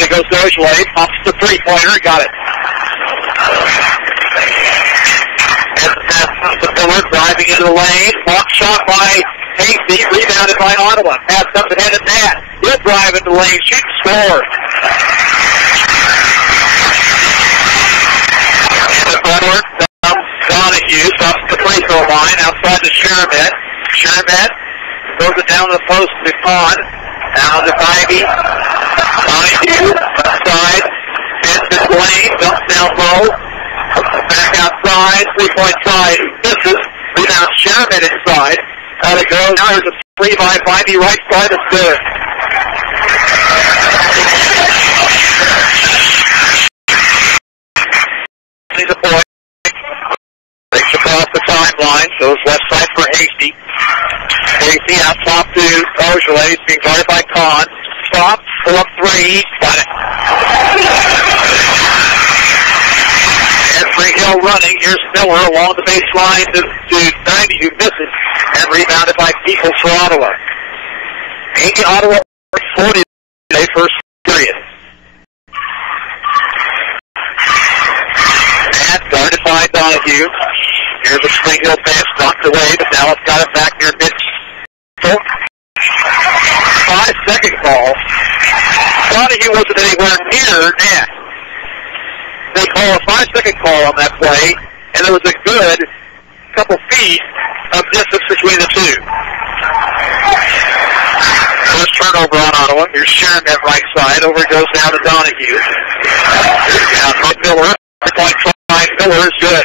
Now it goes to Ojale. Pops the three-pointer. Got it. And the pass to Miller, driving into the lane. Block shot by Hasty, rebounded by Ottawa. Pass up ahead of Matt. He'll drive into the lane. Shoot and score. In the forward, Donahue stops the free throw line outside the Sheramet. Sheramet throws it down to the post to Pond. Down to Ivy. Donahue, left side. Vincent Lane, dumps down low. Back outside, three-point try. Misses. Rebound Sheramet inside. Out it goes. Now there's a 3 by Ivy right side. It's good. He's a point. Breaks across the timeline. Goes left side for Hasty. Hasty out top to Ojale. He's being guarded by Kahn. Stop. Pull up three. Got it. And Free Hill running. Here's Miller along the baseline to 90, who misses. And rebounded by Peoples for Ottawa. Ottawa 40 today, first period. And guarded by Donahue. Here's a Spring Hill pass knocked away, but now it's got it back near mid. 5-second call. Donahue wasn't anywhere near net. They call a 5-second call on that play, and there was a good couple feet of distance between the two. First turnover on Ottawa. Here's Sharon at right side. Over it goes down to Donahue. Now from Miller. 3.5 Miller is good.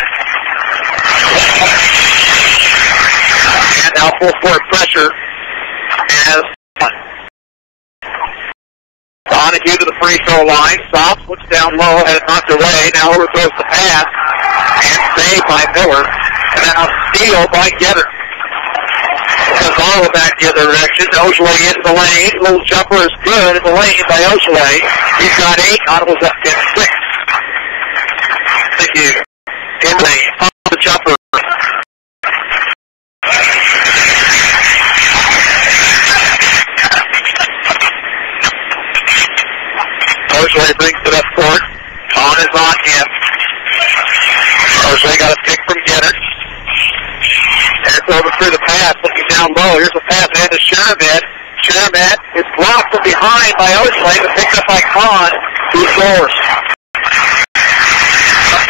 And now full court pressure as Donahue to the free throw line. Stops, looks down low, has it knocked away. Now overthrows the pass. And saved by Miller. And now steal by Getter. Gonzalo back the other direction. Ojale into the lane. Little jumper is good in the lane by Ojale. He's got 8. Ottawa's up 10-6. Thank you. In the lane. On the jumper. Ojale brings it up court. Kahn is on him. Ojale got a pick from Getter. And it's over through the pass, looking down low. Here's the pass ahead to Sheramet. Sheramet is blocked from behind by Ojale, but picked up by Kahn, who scores.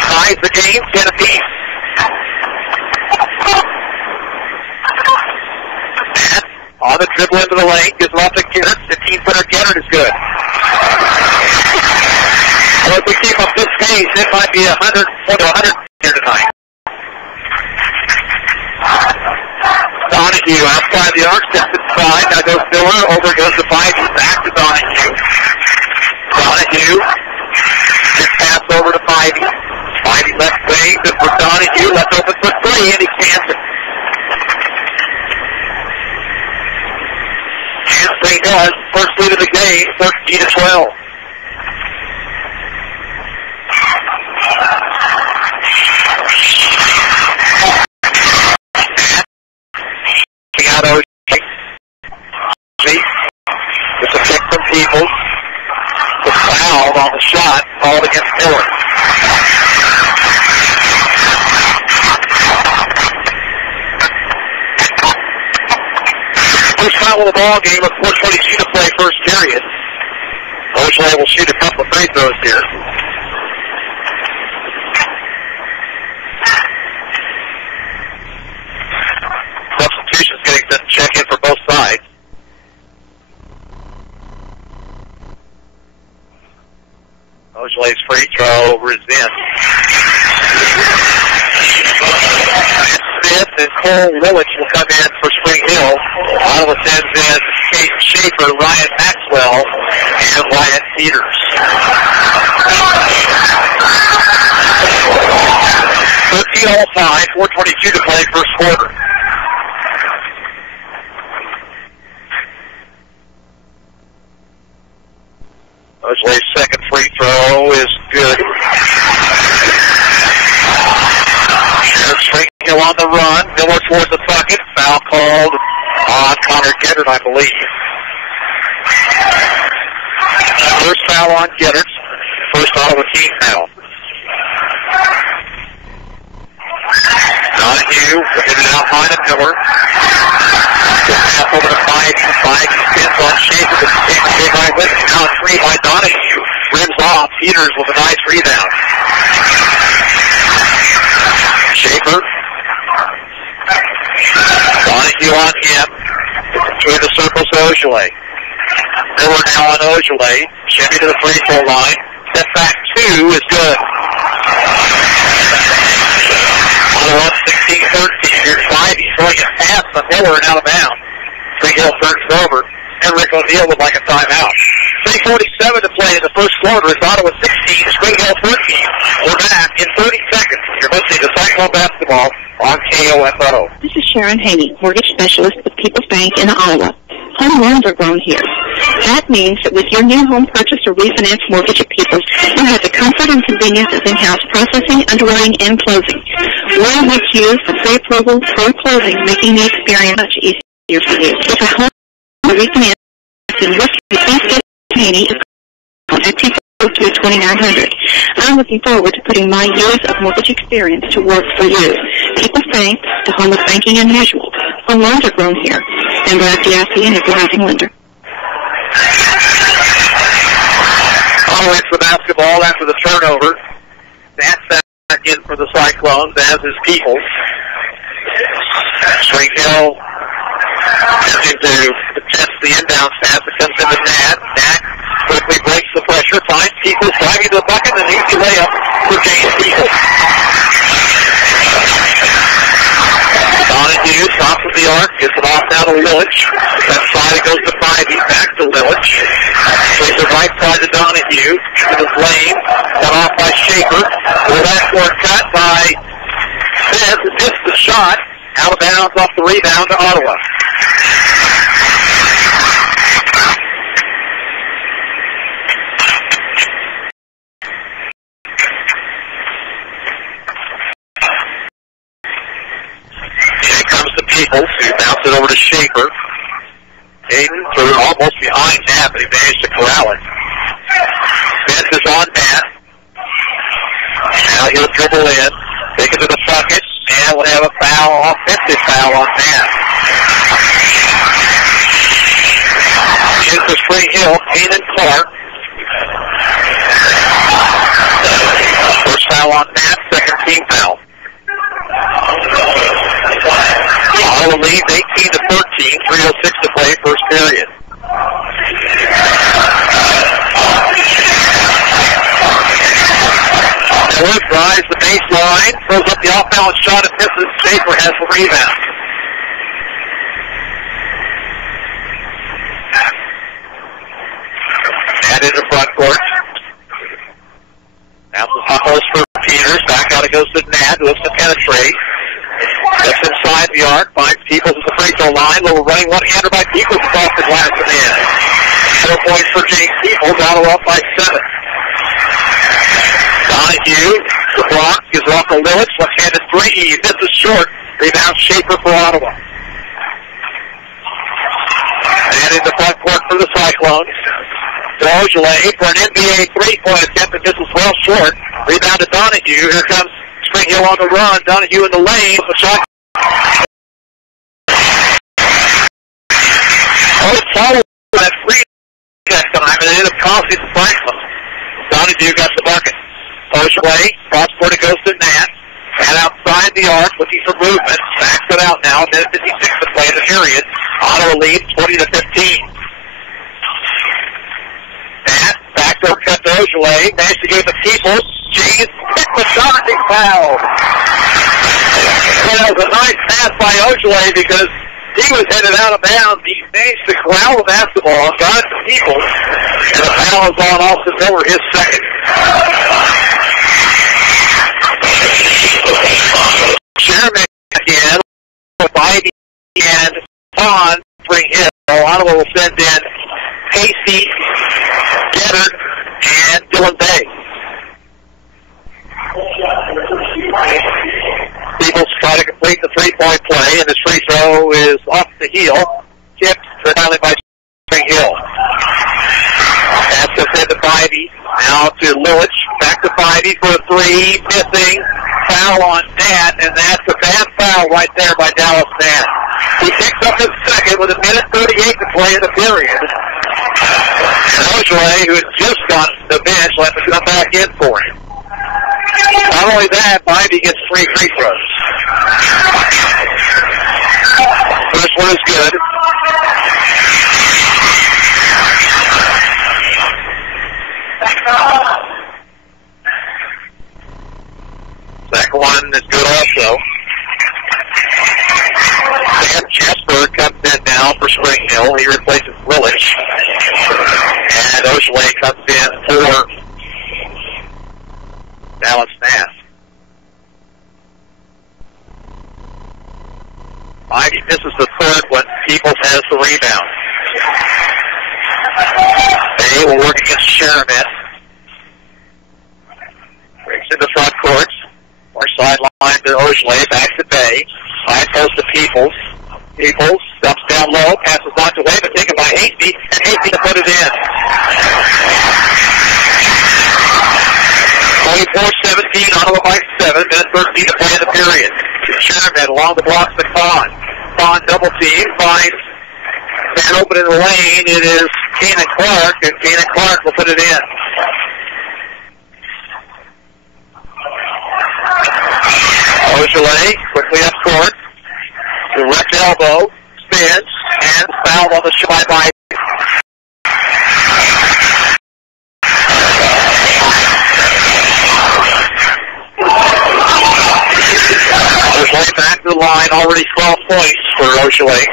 Ties the game, 10 apiece. And on the dribble into the lane, gives it off to Getter. 15-footer Getter is good. Well, if we keep up this pace, it might be 100 here tonight. Donahue outside the arc, steps inside. Now goes Miller. Over goes to Biden. Back to Donahue. Donahue. Just pass over to Biden. Biden left wing. Good for Donahue. Left open for 3, and he can't. And St. Hill has first lead of the game, 13-12. It's a pick from Peoples. The foul on the shot called against Miller. First foul of the ball game with 4:22 to play, first period. Ojale will shoot a couple of free throws here. Substitutions getting set to check in for both sides. Ojale's free throw over is in. Smith and Cole Willich will come in for Spring Hill. Ottawa sends in Kate Schaefer, Ryan Maxwell, and Wyatt Peters. 13 all time, 4:22 to play, first quarter. Ojale's second free throw is good. Spring Hill on the run. Miller towards the bucket. Foul called on Connor Geddard, I believe. First foul on Gitters. First Ottawa team foul. Donahue looking it out behind the pillar. Pass over to Mike. Mike spins on Schaefer. The big right with him. Now a three by Donahue. Rims off. Peters with a nice rebound. Schaefer. Donahue on him. Between the circles to Ojale. Miller now on Ojale. Chevy to the free throw line. Step back two is good. Ottawa 16-13. Here's Spivey throwing it past the Miller and out of bounds. Spring Hill turns it over. And Rick O'Neill would like a timeout. 3:47 to play in the first quarter. It's Ottawa 16, Spring Hill 13. We're back in 30 seconds. You're listening to Cyclone Basketball on KOFO. This is Sharon Haney, mortgage specialist with People's Bank in Ottawa. Home loans are grown here. That means that with your new home purchase or refinance mortgage at People's, you have the comfort and convenience of in-house processing, underwriting, and closing. We're with you for pre-approval, pro-closing, making the experience much easier for you. If a home refinance in West Haney is at 242-2900. I'm looking forward to putting my years of mortgage experience to work for you. People's Bank, the home of banking unusual. Home loans are grown here. And we're FDIC and equal housing lender. Ottawa for basketball after the turnover. That's back in for the Cyclones, as is Peoples. Spring Hill attempting to test the inbound pass that comes into Nat. Nat quickly breaks the pressure, finds Peoples, driving to the bucket, and an easy layup for James Peoples. Donahue, top of the arc, gets it off now to Lillich. That side it goes to Spivey, back to Lillich. Plays the right side to Donahue. To the lane, cut off by Schaefer. The backcourt cut by Smith, missed the shot. Out of bounds off the rebound to Ottawa. Here comes the Peoples, who bounce it over to Schaefer. Hayden threw it almost behind Nat, but he managed to corral it. Smith is on Nat. Now he'll dribble in, take it to the bucket, and we'll have a foul, offensive foul on Nat. Here's the Spring Hill, Hayden Clark. First foul on Nat, second team foul. Ottawa leads 18-13, 3:06 to play, first period. Miller drives the baseline, throws up the off-balance shot and misses. Schaefer has the rebound. And into front court. Now the post for Peters. Back out it goes to Nat, who looks to penetrate. Steps inside the arc, finds Peoples at the free throw line. Little running one-hander by Peoples off the glass and in. 4 points for James Peoples, Ottawa up by 7. Donahue, the block, gives it off to Lillich, left-handed three, he misses short. Rebound Schaefer for Ottawa. And in the front court for the Cyclones. Ojale for an NBA three-point attempt that misses well short. Rebound to Donahue. Here comes Spring Hill on the run. Donahue in the lane. The shot. Oh, follow that free that time, and it ended up costing the Cyclones. Donahue got the bucket. Ojale, cross-court it goes to Nat. And outside the arc, looking for movement. Backs it out now. Minute 56 to play in the period. Ottawa leads 20-15. Nat, backdoor cut to Ojale. Managed to get the Peoples. James picked the shot and fouled. That was a nice pass by Ojale because he was headed out of bounds. He managed to corral the basketball, got it to Peoples, and the foul is on Austin Miller, his second. Sherman again, Biden and Pond bring Hill. Ottawa will send in Casey, Gettard, and Dylan Bay. Peoples try to complete the three-point play, and the free throw is off the heel. Tipped finally by Spring Hill. That's just at the Now to Lilich, back to Spivey for a three, missing, foul on Nat, and that's a bad foul right there by Dallas Nat. He picks up his second with 1:38 to play in the period. Ojale, who had just gone to the bench, let him come back in for him. Not only that, Spivey gets 3 free throws. First one is good. Second one is good also. Sam Jesper comes in now for Spring Hill. He replaces Lilich. And Ojale comes in for Dallas Nat. Ivy misses the third one. Peoples has the rebound. Bay will work against Sheridan. Breaks into front court. Or sideline to Ojale, back to Bay. High post to Peoples. Peoples dumps down low, passes knocked away, but taken by Hasty, and Hasty to put it in. 24-17, Ottawa by 7, minute 13 to play in the period. Sheridan along the blocks to Kahn. Kahn double team, finds man open in the lane. It is Kanan Clark, and Kanan Clark will put it in. Ojale quickly up court. Direct elbow, spins, and fouled on the shot by Ojale back to the line, already 12 points for Ojale.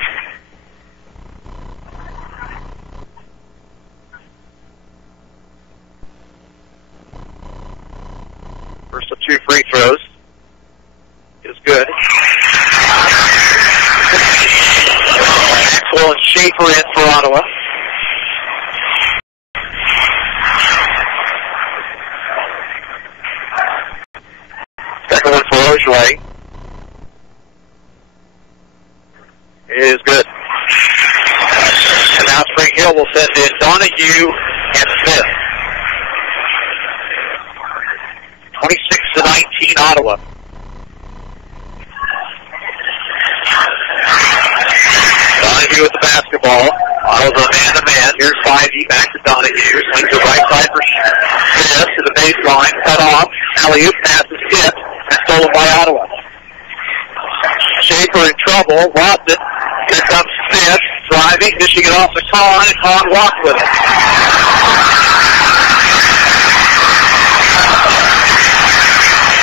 First of 2 free throws is good. Maxwell and Schaefer in for Ottawa. Second one for Ojale is good. And now Spring Hill will send in Donahue and Smith. 26-19 Ottawa. Donahue with the basketball. Ottawa's a man-to-man. Here's Spivey, back to Donahue. Swings to right side for Smith to the baseline. Cut off. Alley-oop pass is tipped and stolen by Ottawa. Schaefer in trouble. Lost it. Here comes Smith. Driving. Dishing it off to Kahn. And Kahn walked with it.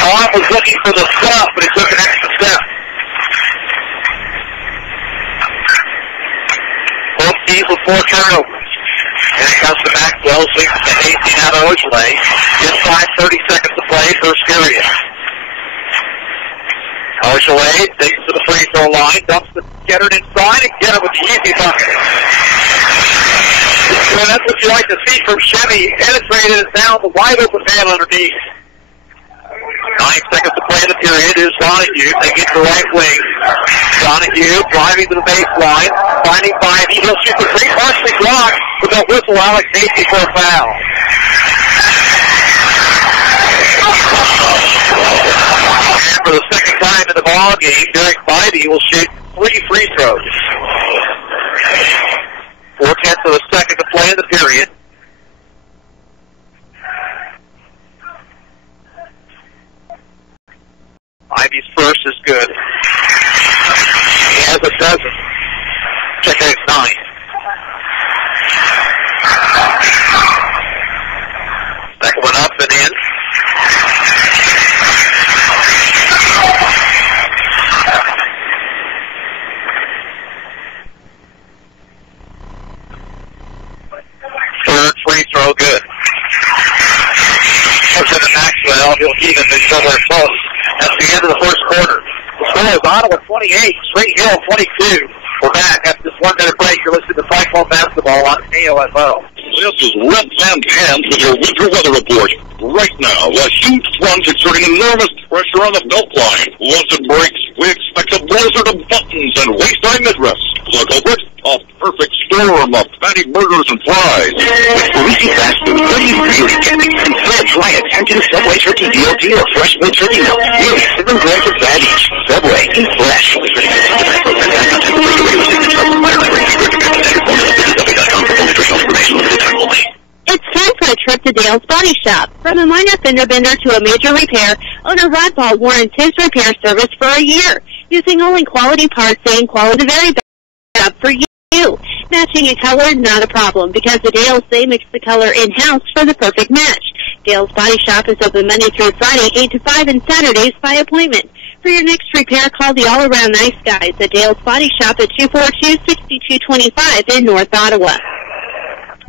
Kahn was looking for the stuff, but he took an extra step. Both teams with 4 turnovers. And it comes to Maxwell, swings to Hasty out of Ojale. Inside 30 seconds to play, first period. Ojale takes to the free throw line, dumps the Getter inside, and Getter with the easy bucket. So that's what you like to see from Chevy. Penetrated and found the wide open man underneath. 9 seconds to play in the period. Is Donahue taking the right wing. Donahue driving to the baseline, finding Spivey. He'll shoot the three, partially blocked with a whistle. Alex Hasty for a foul. And for the second time in the ball game, Derek Spivey will shoot 3 free throws. 4/10 of a second to play in the period. Ivy's first is good. He has a dozen. Check out 9. Second one up and in. Third free throw good. Comes into Maxwell. He'll even be somewhere close. That's the end of the first quarter. The score is Ottawa 28, Spring Hill 22. We're back after this 1-minute break. You're listening to Cyclone Basketball on KOFO. This is Rep Van Camp with your winter weather report. Right now, a huge front exerting enormous pressure on the belt line. Once it breaks, we expect a blizzard of buttons and waist-high midrest. The culprit? A perfect storm of fatty burgers and fries. With greasy fast and ready to time to the Subway Turkey Deal. Fresh with turkey milk. Nearly 7 grams of fat each. Subway. Eat fresh. It's time for a trip to Dale's Body Shop. From a minor fender bender to a major repair, owner Rodball warrants his repair service for a year, using only quality parts and quality very bad for you. Matching a color, not a problem, because at Dale's, they mix the color in-house for the perfect match. Dale's Body Shop is open Monday through Friday, 8 to 5, and Saturdays by appointment. For your next repair, call the all-around nice guys at Dale's Body Shop at 242-6225 in North Ottawa.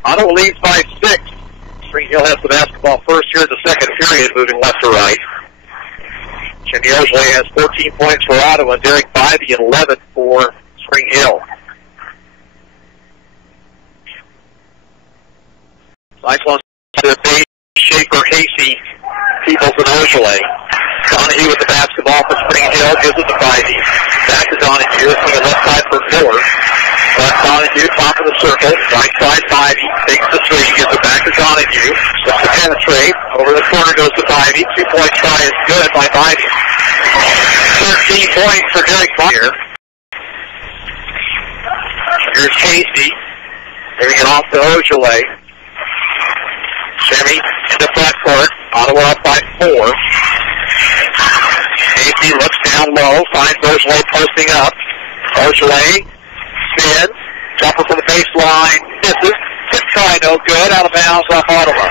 Ottawa leads by 6. Spring Hill has the basketball first here in the second period, moving left to right. Jimmy Osley has 14 points for Ottawa, and Derek Bivey 11 for Spring Hill. Cyclones to the base, Schaefer, Hasey, Peoples, and Osley. Donahue with the basketball for Spring Hill, gives it to Bivey. Back to Donahue from the left side for Miller. Left Donahue, top of the circle, right side Bivey, takes the three, gives it back to Donahue, looks to penetrate, over the corner goes to Bivey, 2-point try is good by Bivey. 13 points for Derek Bivey. Here's Casey, giving it off to Ojeley. Jimmy in the front court, Ottawa up by 4. Casey looks down low, finds Ojeley posting up. Ojeley spins, jumper from the baseline, misses, tip try no good, out of bounds off Ottawa.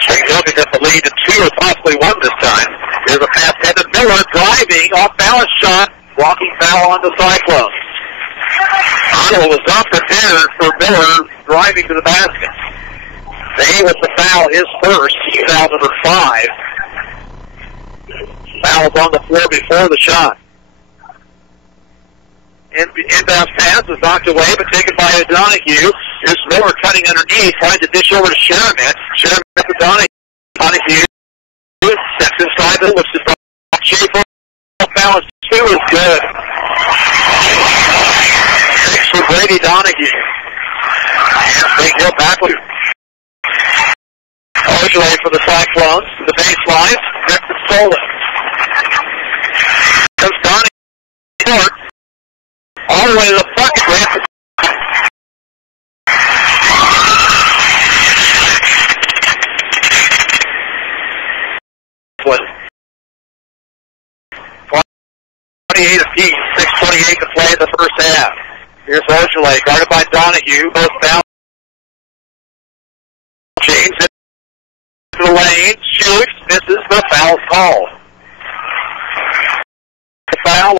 Spring Hill can get the lead to 2 or possibly 1 this time. Here's a pass head to Miller, driving, off balance shot, walking foul on the Cyclones. Ottawa was not prepared for Miller driving to the basket. Day with the foul, his first, foul number 5. Foul was on the floor before the shot. Inbound pass is knocked away, but taken by Donahue. Here's Miller cutting underneath, trying to dish over to Sheramet. Sheramet to Donahue. Donahue steps inside the looks to Schaefer. Balance 2 is good. 6 for Brady Donahue. And they go backward. Ojeley for the Cyclones to the baseline. Ripped and stolen. Comes Donahue short. All the way to the bucket. Ramp. 28 apiece, 6:28 to play in the first half. Here's Ojeley, guarded by Donahue, both down. James into the lane, shoots, misses, the foul called. The foul.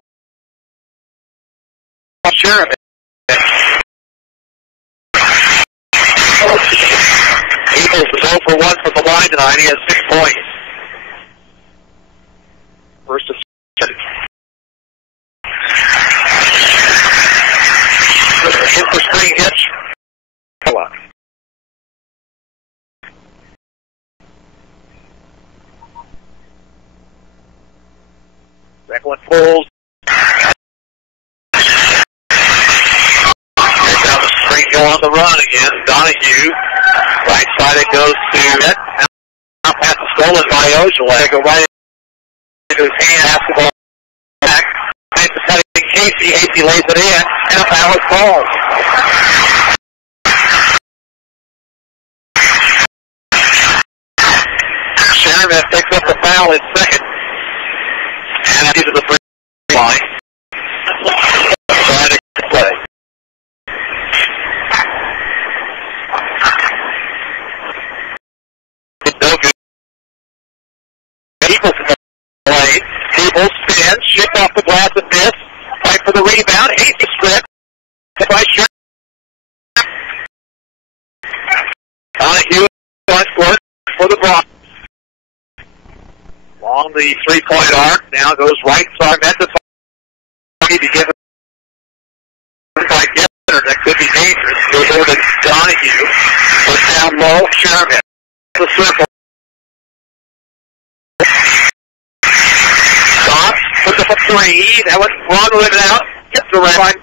Sheramet. Peoples is 0 for 1 from the line tonight. He has 6 points. First and second. In for Spring Hitch. Second one pulls. Here comes Spring Hill on the run again. Donahue. Right side it goes to it. Now pass is stolen by Ojeley. Go right into his hand. Basketball back. Pass is cutting Casey. Casey lays it in. And a foul is called. Sheramet picks up the foul in second. And into the free line. Trying to play. No good. Peoples in the lane. Peoples spins, shift off the glass and miss. Fight for the rebound. Hasty strip. By Sheramet. Donahue on court for the block. Along the three-point arc, now goes right side. That's a to give it by Getter. That could be dangerous. Goes over to Donahue. Puts down low. Sheramet. The circle. Stops. Puts up a 3. That was wrong with it out. Gets the red line.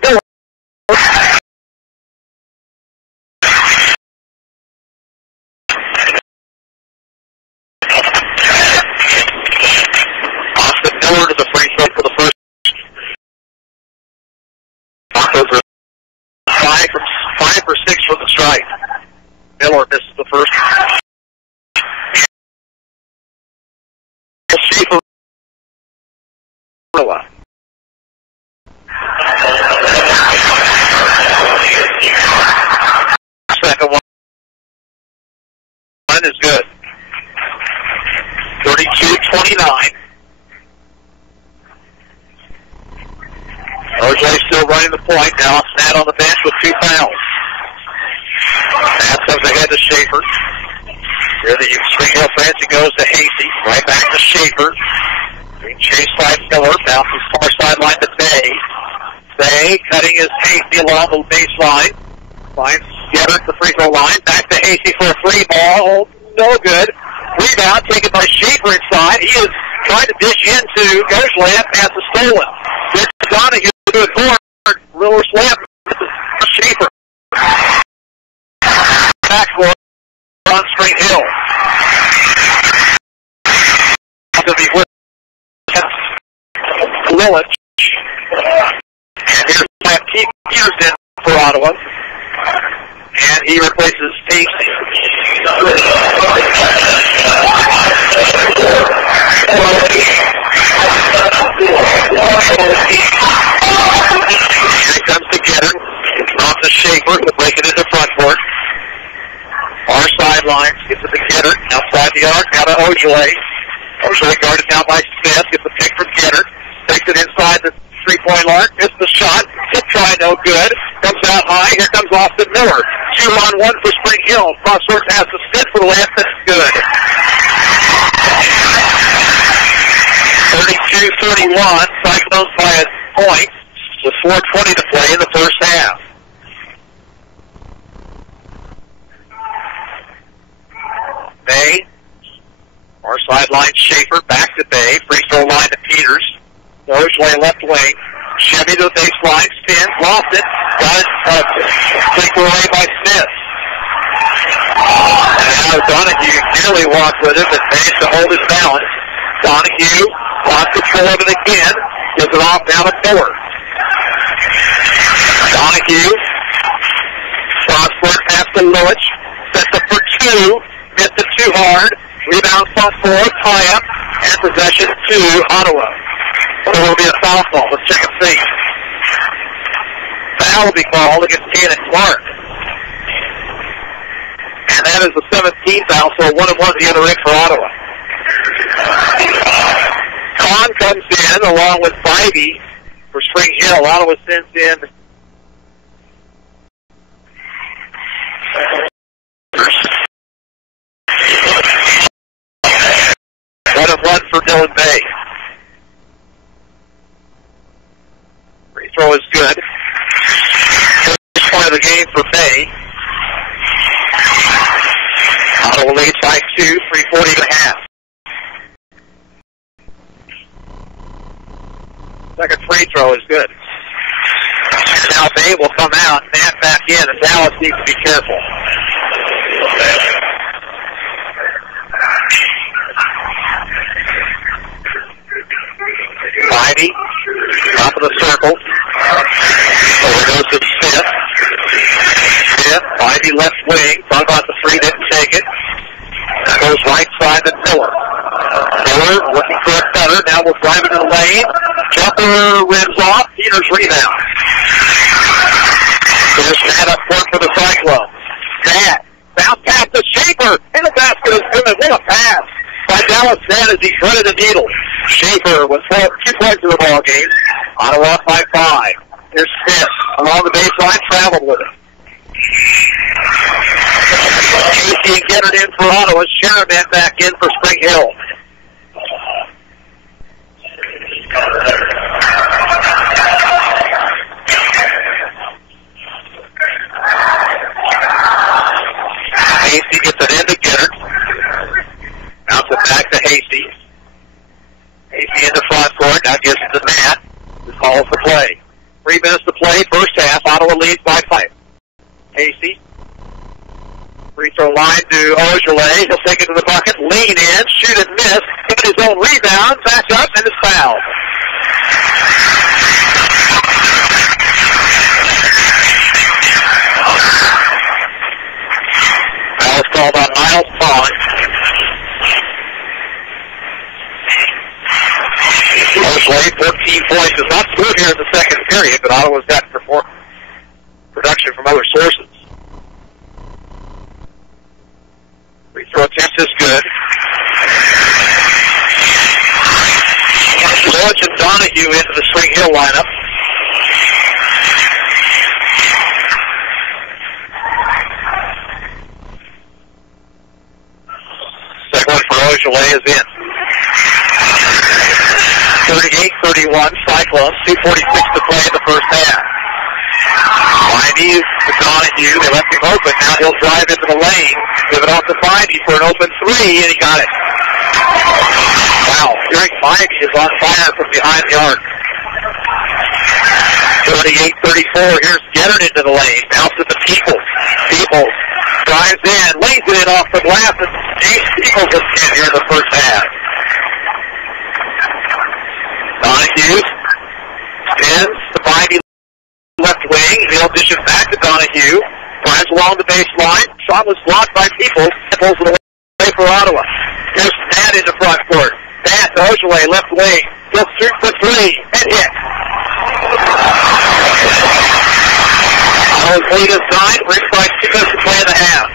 Ojale still running the point. Now Snad on the bench with 2 fouls. Snad comes ahead to Schaefer. Here the Spring Hill Fancy goes to Hasty. Right back to Schaefer. Being chased by Miller. Now from far sideline to Bay. Bay cutting his Hasty along the baseline. Finds Getter at the free throw line. Back to Hasty for a 3 ball. No good. Rebound taken by Schaefer inside. He is trying to dish into Ojale. That pass is stolen. It's Donahue to the corner. Little slam. Schaefer. Backcourt on Spring Hill. To be with Lillich. And here's Matt Peterson for Ottawa. And he replaces Hasty. Here he comes together. Off to Schaefer, who break it into front court. Far sidelines, gets it to Getter. Outside the arc, now to Ojale. Ojale guarded down by Smith, gets the pick from Getter. Takes it inside the 3-point arc, missed the shot. Tip try, no good. Comes out high, here comes Austin Miller. 2-on-1 for Spring Hill. Crossword pass to Smith for the layup, that's good. 32-31, Cyclones by a point with 4:20 to play in the first half. Bay, far sideline Schaefer, back to Bay, free throw line to Peters. Ojale left wing, Chevy to the baseline, spins, lost it, got it, taken away by Smith. And now Donahue nearly walked with it, but managed to hold his balance. Donahue lost control of it again, gives it off down to Miller. Donahue, cross-court pass to Lillich, sets up for 2, missed it too hard, rebound front court, tie up, and possession to Ottawa. It will be a foul call. Let's check and see. Foul will be called against Cannon Clark. And that is the 17th foul, so 1-1 the other end for Ottawa. Kahn comes in along with Bybee for Spring Hill. Ottawa sends in 1-1 for Dylan Bay. Free throw is good. First point of the game for Bay. Ottawa leads by 2, 3:40 and a half. Second free throw is good. Now Bay will come out, snap back in, and Dallas needs to be careful. Bybee, top of the circle. Over goes to Smith. Smith, Bybee left wing. Thought about the 3, didn't take it. Goes right side to Miller. Miller looking for a cutter. Now we'll drive it in the lane. Jumper rims off. Peters rebound. There's Snad up front for the Cyclones. Snad. Bounce pass to Schaefer. And the basket is good. What a pass by Dallas Snad as he threaded the needle. Schaefer with 2 points in the ball game. Ottawa up by 5. Here's Smith along the baseline, traveled with it. Casey and get it in for Ottawa. Sheridan back in for Spring Hill. Hasty gets it in to Getter. Bounce it back to Hasty. Hasty into front court. Now gives it to Matt. This calls for play. 3 minutes to play. First half. Ottawa leads by 5. Hasty. Free throw line to Ojale. He'll take it to the bucket. Lean in. Shoot and miss. Get his own rebound. Back up and is fouled. Foul is called on Miles Pond. Ojale, 14 points. Is not scored here in the second period, but Ottawa's got production from other sources. Free throw attempt is good. Lillich Ojale is in. 38-31, Cyclones, 2:46 to play in the first half. Finey to Donahue, they left him open, now he'll drive into the lane, give it off to Finey for an open three, and he got it. Wow, Eric Finey is on fire from behind the arc. 38-34, here's Gettard into the lane, bounce to the Peoples. Peoples drives in, lays it in off the glass, and James Peoples is in here in the first half. Donahue spins to Finey left wing, he'll dish it back to Donahue, drives along the baseline, shot was blocked by Peoples, pulls it away for Ottawa. Here's Pat in the front court. Pat to Ojale, left wing, he'll shoot for three, and hit. Ottawa's lead is 9, brings by 2 minutes to play in the half.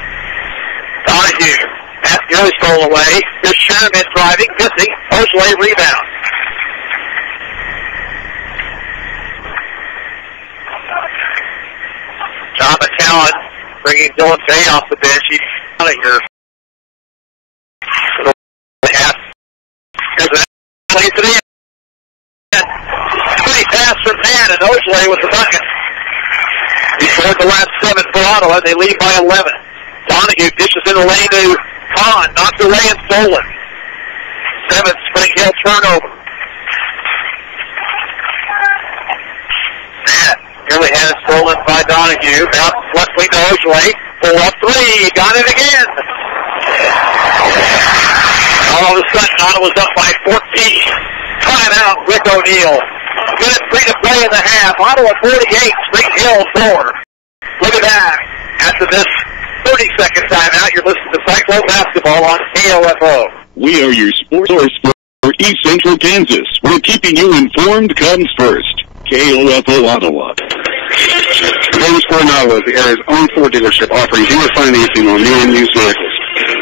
Donahue, pass nearly stole away, here's Sherman driving, missing, Ojale rebound. John McCallan bringing Dylan Bay off the bench. He's out of here. Here's that. Plays it in. Pretty fast from Pan, and Ojale with the bucket. He scored the last 7 for Ottawa. They lead by 11. Donahue dishes in the lane to Kahn. Knocked away and stolen. 7th Spring Hill turnover. Matt nearly had it stolen by Donahue. Bounce left wing to Ojale. Pull up three. Got it again. All of a sudden, Ottawa's up by 14. Timeout, Rick O'Neill. Minute 3 to play in the half. Ottawa 48, Spring Hill 4. Look at that. After this 30-second timeout, you're listening to Cyclone Basketball on KOFO. We are your sports source for East Central Kansas. We're keeping you informed comes first. KOFO Ottawa. James Ford Ottawa is the area's own Ford dealership offering dealer financing on new and used vehicles.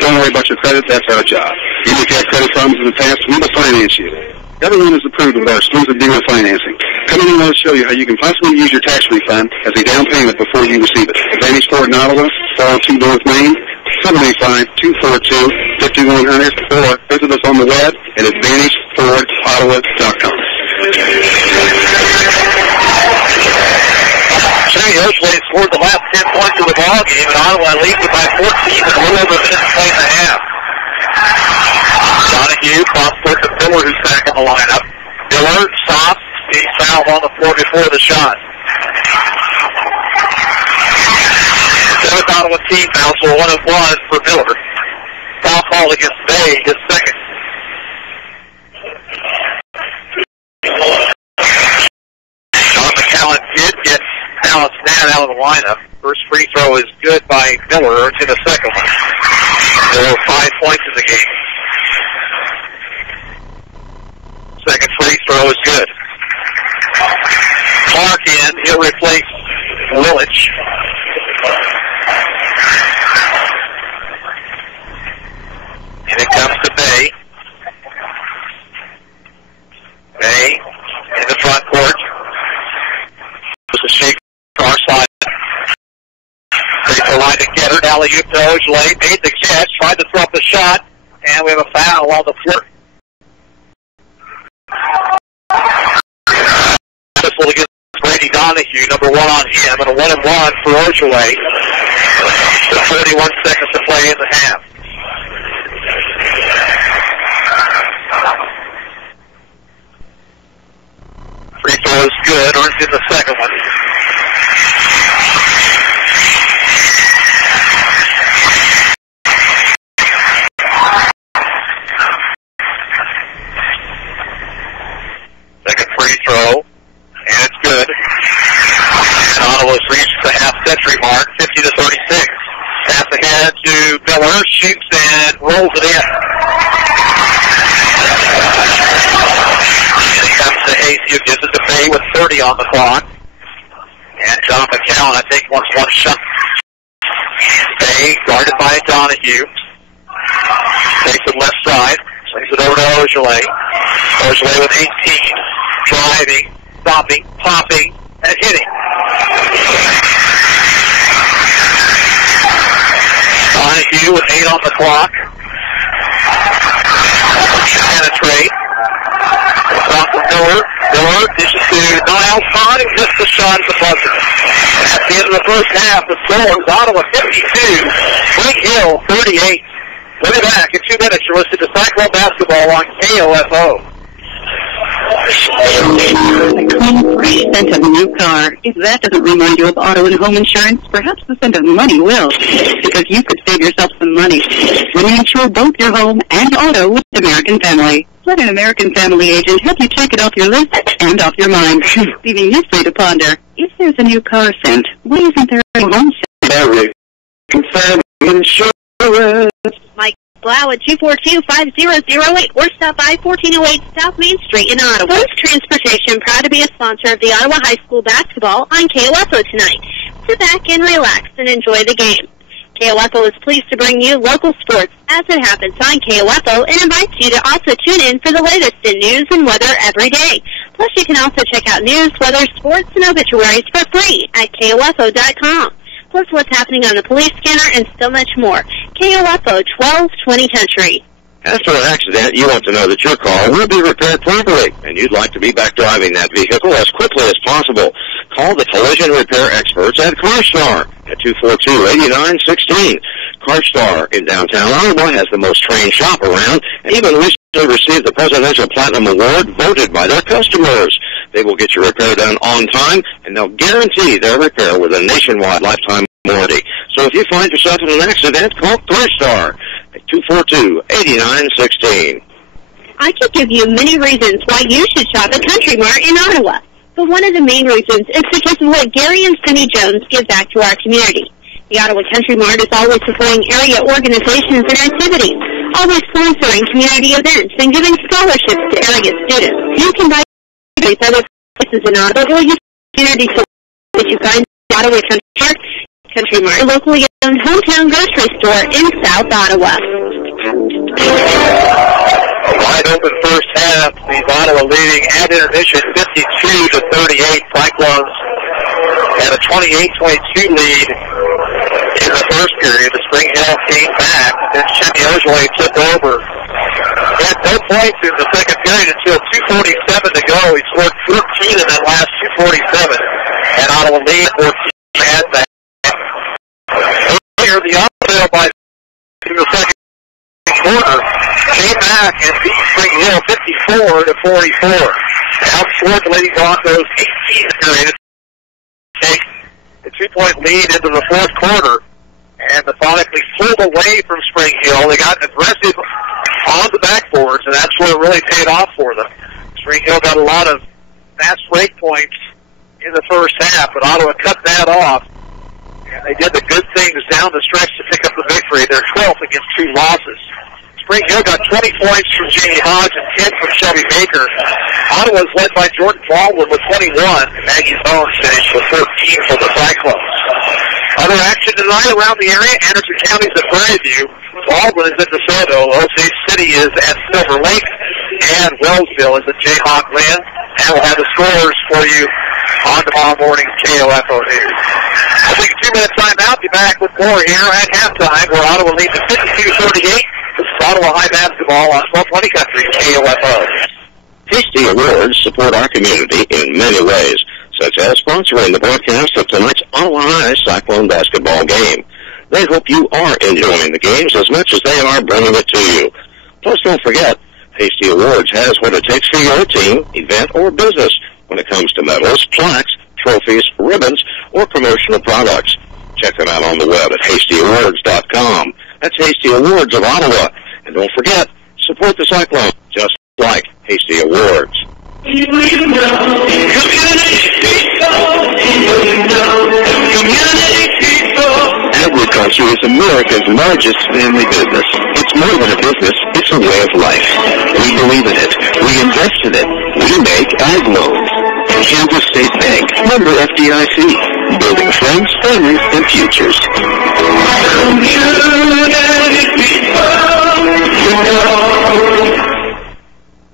Don't worry about your credit, that's our job. Even if you have credit problems in the past, we will finance you. Everyone is approved with our exclusive dealer financing. Come in and let us show you how you can possibly use your tax refund as a down payment before you receive it. Advantage Ford in Ottawa, 402 North Main, 785-242-5100, or visit us on the web at AdvantageFordOttawa.com. Cherry Ojale scored the last 10 points of the ball game, and Ottawa leads it by 14 with a little over a minute to play in the half. Donahue cross court to Miller, who's back in the lineup. Miller stops. He's fouled on the floor before the shot. 7th Ottawa team foul, so 1 of 1 for Miller. Foul call against Bay, his second. John McCallan did get Alex Nat out of the lineup. First free throw is good by Miller to the second one. There were 5 points in the game. Second free throw is good. Clark in. He'll replace Willich. And it comes to Bay. Bay in the front court. There's a shake far side. Free throw line to Gettard. Alley-oop to Ojale. Made the catch. Tried to throw up the shot. And we have a foul on the floor. This will against Brady Donahue, number 1 on him, and a 1-and-1 for Ojale. With 31 seconds to play in the half. Free throw is good, earns in the second one. Second free throw, and it's good. And Ottawa's reached the half-century mark, 50-36. Pass ahead to Miller, shoots and rolls it in. And he comes to Hasey, who gives it to Bay with 30 on the clock. And John McCallan, I think, wants one shot. Bay, guarded by Donahue. Takes it left side, swings it over to Ojale. Ojale with 18. Driving, stopping, popping, and hitting. Donahue with 8 on the clock. penetrate. Off from Miller. Miller dishes to Niles Pond and just a shot at the buzzer. At the end of the first half, the score is Ottawa 52, Spring Hill 38. We'll be back in 2 minutes. You're listening to Cyclone Basketball on KOFO. The clean, fresh scent of a new car. If that doesn't remind you of auto and home insurance, perhaps the scent of money will, because you could save yourself some money when you insure both your home and auto with American Family. Let an American Family agent help you check it off your list and off your mind, leaving you free to ponder. If there's a new car scent, why isn't there a home scent? American Family Insurance. Mike Blau at 242-5008 or stop by 1408 South Main Street in Ottawa. Post Transportation, proud to be a sponsor of the Ottawa High School basketball on KOFO tonight. Sit back and relax and enjoy the game. KOFO is pleased to bring you local sports as it happens on KOFO and invites you to also tune in for the latest in news and weather every day. Plus, you can also check out news, weather, sports, and obituaries for free at KOFO.com. Plus, what's happening on the police scanner and so much more. KOFO 1220 Country. After an accident, you want to know that your car will be repaired properly, and you'd like to be back driving that vehicle as quickly as possible. Call the collision repair experts at CarStar at 242-8916. CarStar in downtown Ottawa has the most trained shop around, and even recently received the Presidential Platinum Award voted by their customers. They will get your repair done on time, and they'll guarantee their repair with a nationwide lifetime warranty. So if you find yourself in an accident, call CarStar at 242-8916. I could give you many reasons why you should shop at Country Mart in Ottawa, but one of the main reasons is because of what Gary and Cindy Jones give back to our community. The Ottawa Country Mart is always supporting area organizations and activities, always sponsoring community events and giving scholarships to area students. You can buy other places in Ottawa or use community support that you find the Ottawa Country Mart, a locally owned hometown grocery store in South Ottawa. A wide open first half, leaves Ottawa leading at intermission 52-38. Cyclones had a 28-22 lead in the first period. The Spring Hill came back, then Chevy Ojole took over. He had no points in the second period until 2:47 to go. He scored 14 in that last 2:47, and Ottawa lead 14 at that. Earlier, the Ottawa by in the second quarter came back and beat Spring Hill 54-44. Outscored the Lady Broncos 18 period. Take the 2-point lead into the fourth quarter and methodically pulled away from Spring Hill. They got aggressive on the backboards, and that's where it really paid off for them. Spring Hill got a lot of fast break points in the first half, but Ottawa cut that off. And they did the good things down the stretch to pick up the victory. They're 12th against 2 losses. Spring Hill got 20 points from Jamie Hodge and 10 from Chevy Baker. Ottawa's led by Jordan Baldwin with 21. And Maggie Bones finished with 13 for the Cyclones. Other action tonight around the area. Anderson County's at Prairie View. Baldwin is at DeSoto. Osage City is at Silver Lake. And Wellsville is at Jayhawk Glen. And we'll have the scores for you on tomorrow morning's KOFO News. We'll take a 2-minute timeout. Be back with more here at halftime, where Ottawa leads at 52-38. This is Ottawa High Basketball on 1220 Country KOFO. Tasty Awards support our community in many ways, such as sponsoring the broadcast of tonight's Ottawa High Cyclone basketball game. They hope you are enjoying the games as much as they are bringing it to you. Plus, don't forget, Tasty Awards has what it takes for your team, event, or business when it comes to medals, plaques, trophies, ribbons, or promotional products. Check them out on the web at HastyAwards.com. That's Hasty Awards of Ottawa. And don't forget, support the Cyclone, just like Hasty Awards. Agriculture is America's largest family business. It's more than a business, it's a way of life. We believe in it. We invest in it. We make ag loans. Kansas State Bank, member FDIC, building friends, families, and futures.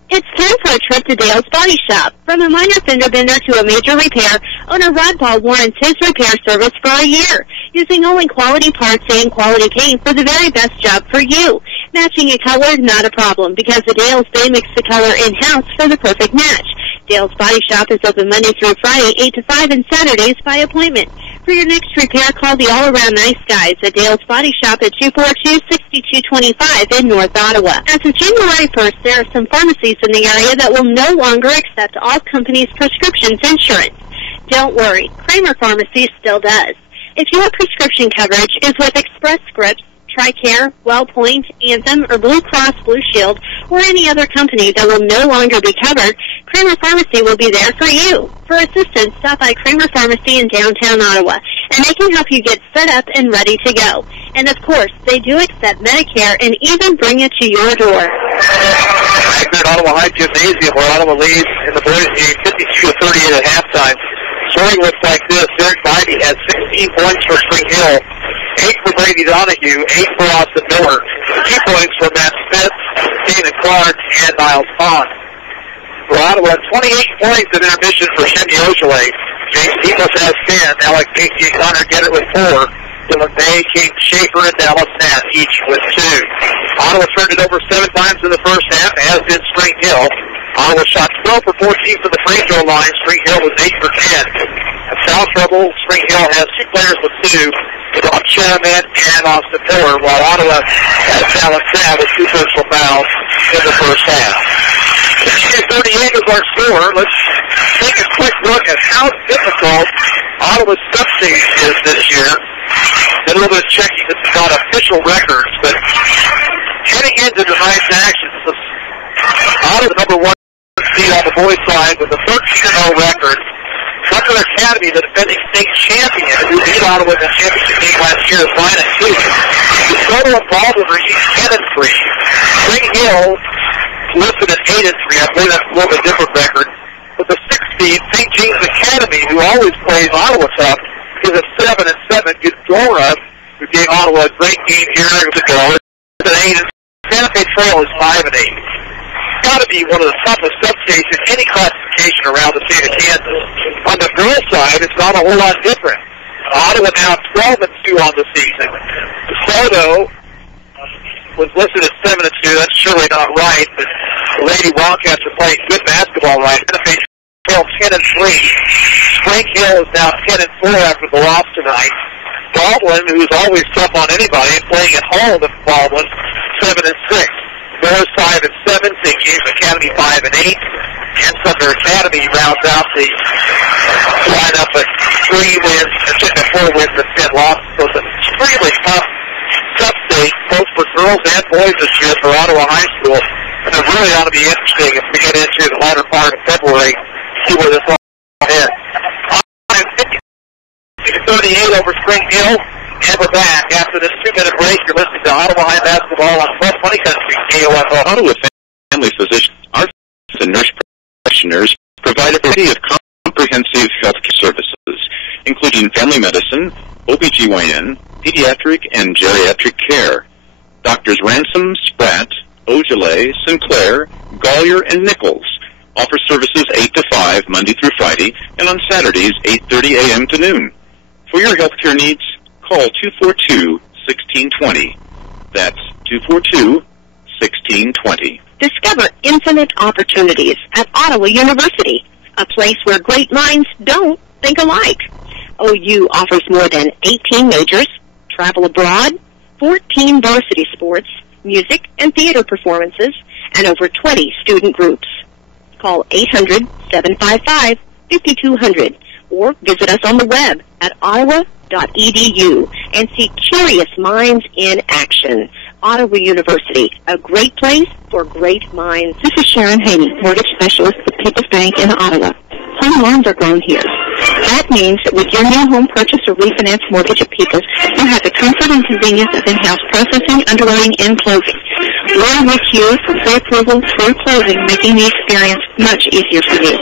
It's time for a trip to Dale's Body Shop. From a minor fender bender to a major repair, owner Rod Ball warrants his repair service for a year, using only quality parts and quality paint for the very best job for you. Matching a color, not a problem, because at Dale's, they mix the color in-house for the perfect match. Dale's Body Shop is open Monday through Friday, 8 to 5, and Saturdays by appointment. For your next repair, call the all-around nice guys at Dale's Body Shop at 242-6225 in North Ottawa. As of January 1st, there are some pharmacies in the area that will no longer accept all companies' prescriptions insurance. Don't worry, Kramer Pharmacy still does. If your prescription coverage is with Express Scripts, TRICARE, WellPoint, Anthem, or Blue Cross Blue Shield, or any other company that will no longer be covered, Kramer Pharmacy will be there for you. For assistance, stop by Kramer Pharmacy in downtown Ottawa, and they can help you get set up and ready to go. And of course, they do accept Medicare and even bring it to your door. Back there at Ottawa High Gymnasium, where Ottawa leads in the boys' game 52-38 at halftime. Scoring looks like this. Derek Bybee has 16 points for Spring Hill, 8 for Brady Donahue, 8 for Austin Miller, 2 points for Matt Smith, Dana Clark, and Niles Pond. For Ottawa, 28 points in intermission for Shemi Ojale. James Peoples has 10. Alec Casey and Connor get it with 4. Dylan Bay, Kate Schaefer, and Dallas Nass each with 2. Ottawa turned it over 7 times in the first half, as did Spring Hill. Ottawa shot 12 for 14 from the free throw line. Spring Hill was 8 for 10. At foul trouble, Spring Hill has 2 players with 2. Rob Charamet and Austin Miller, while Ottawa has Dallas Nass with 2 personal fouls in the first half. 38 is our score. Let's take a quick look at how difficult Ottawa's substation is this year. Did a little bit of checking. This is not official records, but heading into tonight's action, Ottawa, the number 1 seed on the boys' side with a 13-0 record. Butler Academy, the defending state champion, who beat Ottawa in the championship game last year, is 9-2. The total involvement is 10-3. Spring Hill listed at 8-3. I believe that's a little bit different record. But the 6th seed, St. James Academy, who always plays Ottawa tough, is at 7-7. Eudora, who gave Ottawa a great game here ago, is at 8. Santa Fe Trail is 5-8. It's got to be one of the toughest substations in any classification around the state of Kansas. On the girls' side, it's not a whole lot different. Ottawa now 12-2 on the season. DeSoto was listed at 7-2. That's surely not right, but the Lady Wildcats are playing good basketball right. Santa Fe Trail 10-3. Spring Hill is now 10-4 after the loss tonight. Baldwin, who's always tough on anybody, playing at home at Baldwin, 7-6. Norris 5-7. St. James Academy 5-8. And Sumner Academy rounds out the lineup at 3 wins, 4 wins and 10 losses. So it's an extremely tough state, both for girls and boys this year for Ottawa High School. And it really ought to be interesting if we get into the latter part of February, see where this all heads. 38 over Spring Hill. And we're back after this 2-minute break. You're listening to Ottawa High Basketball on 1220 Country, KOFO. Ottawa Family Physician, our and nurse practitioners provide a variety of comprehensive healthcare services, including family medicine, OBGYN, pediatric, and geriatric care. Doctors Ransom, Spratt, Ojale, Sinclair, Gollier, and Nichols offer services 8 to 5 Monday through Friday, and on Saturdays 8:30 a.m. to noon. For your healthcare needs, call 242-1620. That's 242-1620. Discover infinite opportunities at Ottawa University, a place where great minds don't think alike. OU offers more than 18 majors, travel abroad, 14 varsity sports, music and theater performances, and over 20 student groups. Call 800-755-5200 or visit us on the web at ottawa.edu and see curious minds in action. Ottawa University, a great place for great minds. This is Sharon Haney, mortgage specialist at People's Bank in Ottawa. Home loans are grown here. That means that with your new home purchase or refinance mortgage at People's, you'll have the comfort and convenience of in-house processing, underwriting, and closing. We're with you from pre-approval through closing, making the experience much easier for you.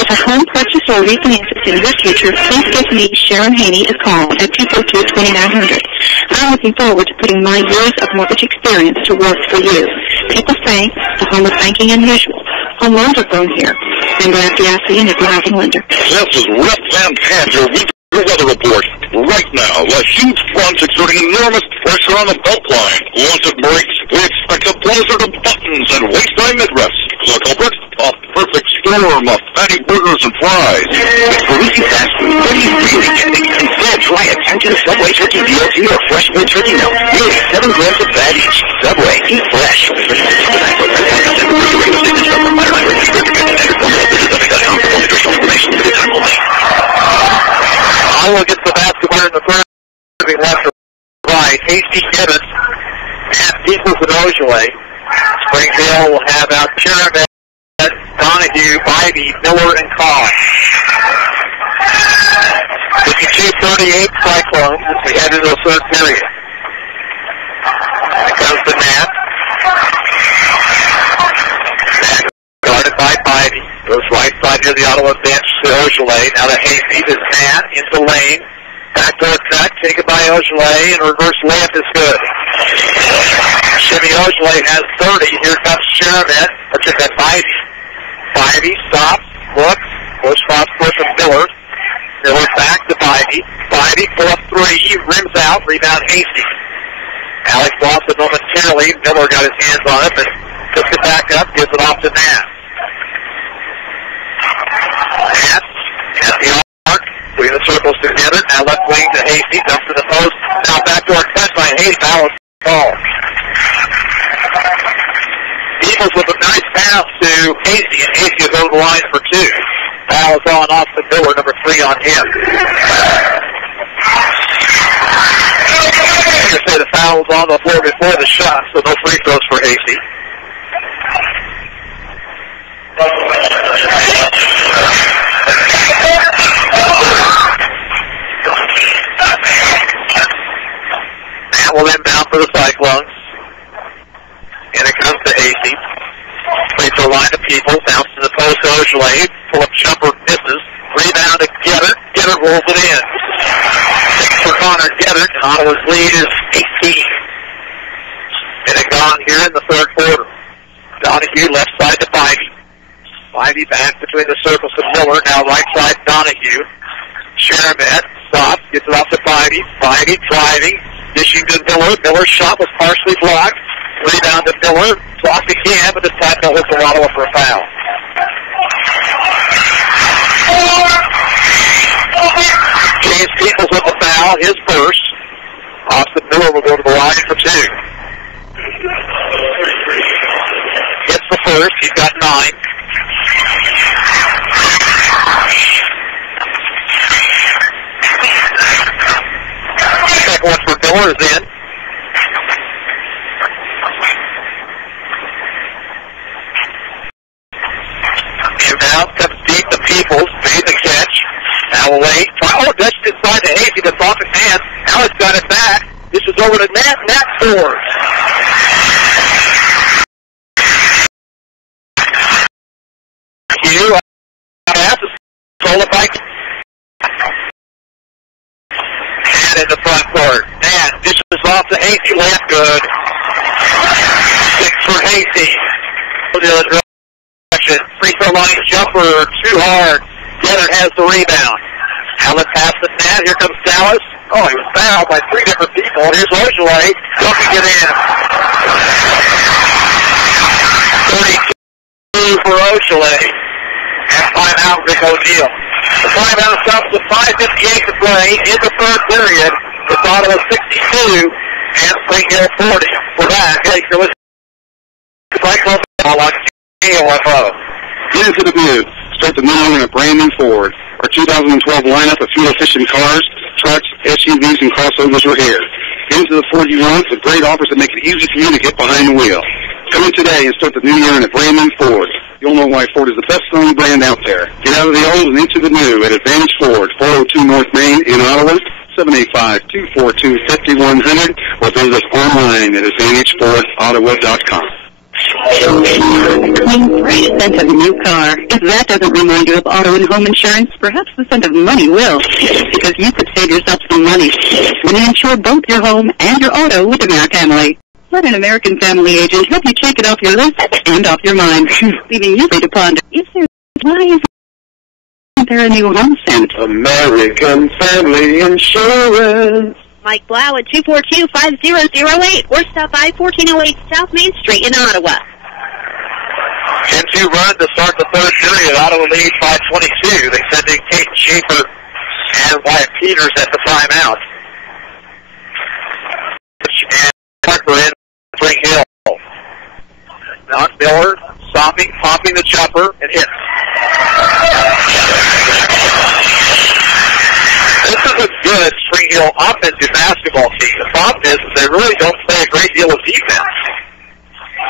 If a home purchase or refinance is in your future, please give me, Sharon Haney, a call at 242-2900. I'm looking forward to putting my years of mortgage experience to work for you. People's Bank, the home of banking unusual. Home loans are grown here. Member FDIC and equal housing lender. This is Rep Van Pad, your winter weather report. Right now, a huge front exerting enormous pressure on the belt line. Once it breaks, we expect blizzard of buttons and waist-high midriffs. The culprit, a perfect storm of fatty burgers and fries. It's greasy fast food. What are you really getting? Instead, try a Tension Subway Turkey DLT or Fresh Wood Turkey Milk. Nearly 7 grams of fat each. Subway, eat fresh. Iowa gets the basketball in the third. Left to right. Hasty Gibbons and Peoples and Ojale. Springfield will have out Cherubin, Donahue, Bybee, Miller, and Collins. 52-38 Cyclones as we head into the third period. Here comes the Nat. Nat guarded by Bybee. Goes right side near the Ottawa bench to Ojale. Now to Hasty. This Nat into lane. Backdoor cut, taken by Ojale, and reverse layup is good. Jimmy Ojale has 30. Here comes Cherubin. Or check that Bybee. Bybee stops, looks, goes cross court to Miller. Miller back to Bybee. Bybee pull up three, rims out, rebound Hasty. Alex lost it momentarily. Miller got his hands on it, but took it back up, gives it off to Nat. Nat at the arc. Between the circles together. Now left wing to Hasty. Dumps to the post. Now backdoor cut by Hasty. Foul ball. Eagles with a nice pass to Hasty, and Hasty is over the line for two. Foul is on Austin Miller, number 3 on him. Like I said, the foul was on the floor before the shot, so no free throws for Hasty. That will inbound for the Cyclones. And it comes to Hasty. Free throw line to Peoples. Bounce to the post to Ojale. Pull up jumper, misses. Rebound to Gettert. Gettert rolls it in. 6 for Connor Gettert. And Ottawa's lead is 18. And it gone here in the third quarter. Donahue left side to Bybee. Bybee back between the circles to Miller. Now right side Donahue. Cherubin stops. Gets it off to Bybee. Bybee driving. Dishing to Miller. Miller's shot was partially blocked. Rebound to Miller. Blocked again, but this time no hit for Ottawa for a foul. James Peoples with the foul, his first. Austin Miller will go to the line for 2. Hits the first. He's got 9. Second one for Miller is in. Inbound comes deep to Peoples. Made the catch. Now late. Oh, touched inside to Hasty, but off his hands. Alex got it back. This is over to Nat. Nat scores. Hugh pass is stolen by and in the front court. Nat dishes off to Hasty. Layup good. 6 for Hasty. Free throw line jumper, too hard. Gettert has the rebound. Now let's pass to Nat. Here comes Dallas. Oh, he was fouled by 3 different people. Here's Ojale. Dunking it in. 32 for Ojale. And timeout, Rick O'Neal. The timeout stops with 5:58 to play in the third period. It's Ottawa 62 and Springfield 40. We're back. Hey, you're listening to Cyclone Ball on KOFO. Get into the move. Start the new owner at Brandon Ford. Our 2012 lineup of fuel-efficient cars, trucks, SUVs, and crossovers are here. Get into the Ford you want with great offers that make it easy for you to get behind the wheel. Come in today and start the new year at Brandon Ford. You'll know why Ford is the best-selling brand out there. Get out of the old and into the new at Advantage Ford, 402 North Main in Ottawa, 785-242-5100, or visit us online at AdvantageFordOttawa.com. Clean scent of a new car. If that doesn't remind you of auto and home insurance, perhaps the scent of money will, because you could save yourself some money when you insure both your home and your auto with American. Let an American Family agent help you check it off your list and off your mind, leaving you free to ponder. Why isn't there a new home scent? American Family Insurance. Mike Blau at 242-5008 or stop by 1408 South Main Street in Ottawa. 10-2 run to start the third period. Ottawa leads by 22. They send in Kate Schaefer and Wyatt Peters at the timeout. And Parker in Spring Hill. Now it's Miller stopping, popping the jumper, and hits. This is a good Spring Hill offensive basketball team. The problem is they really don't play a great deal of defense.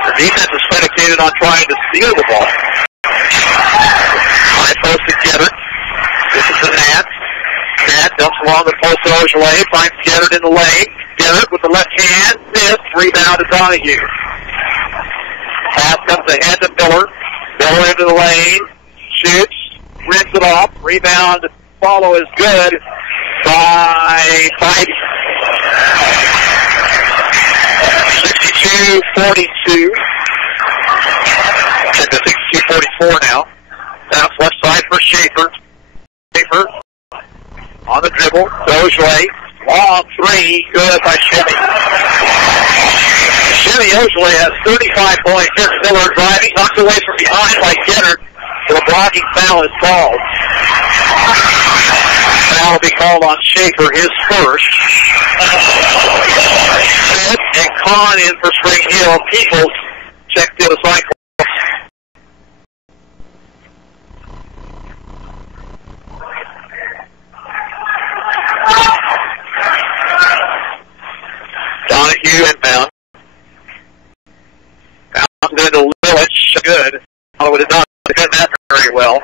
The defense is predicated on trying to steal the ball. High post to Geddert. This is the Nat. Nat dumps along the post to Ojale, finds Geddert in the lane. Geddert with the left hand, missed, rebound to Donahue. Pass comes ahead to Miller. Miller into the lane, shoots, rinses it off, rebound, follow is good by 62-42. At the 62-44 now. Bounce left side for Schaefer. Schaefer on the dribble. Ojale. Long three. Good by Shimmy. Shimmy Ojale has 35 points. Here's Miller driving. Knocked away from behind by Geddert. The blocking foul is called. Foul will be called on Schaefer, his first. Smith and Kahn in for Spring Hill. Peoples checked in the cycle. Donahue inbound. Out to Lillich. Good. Although it did not defend that very well.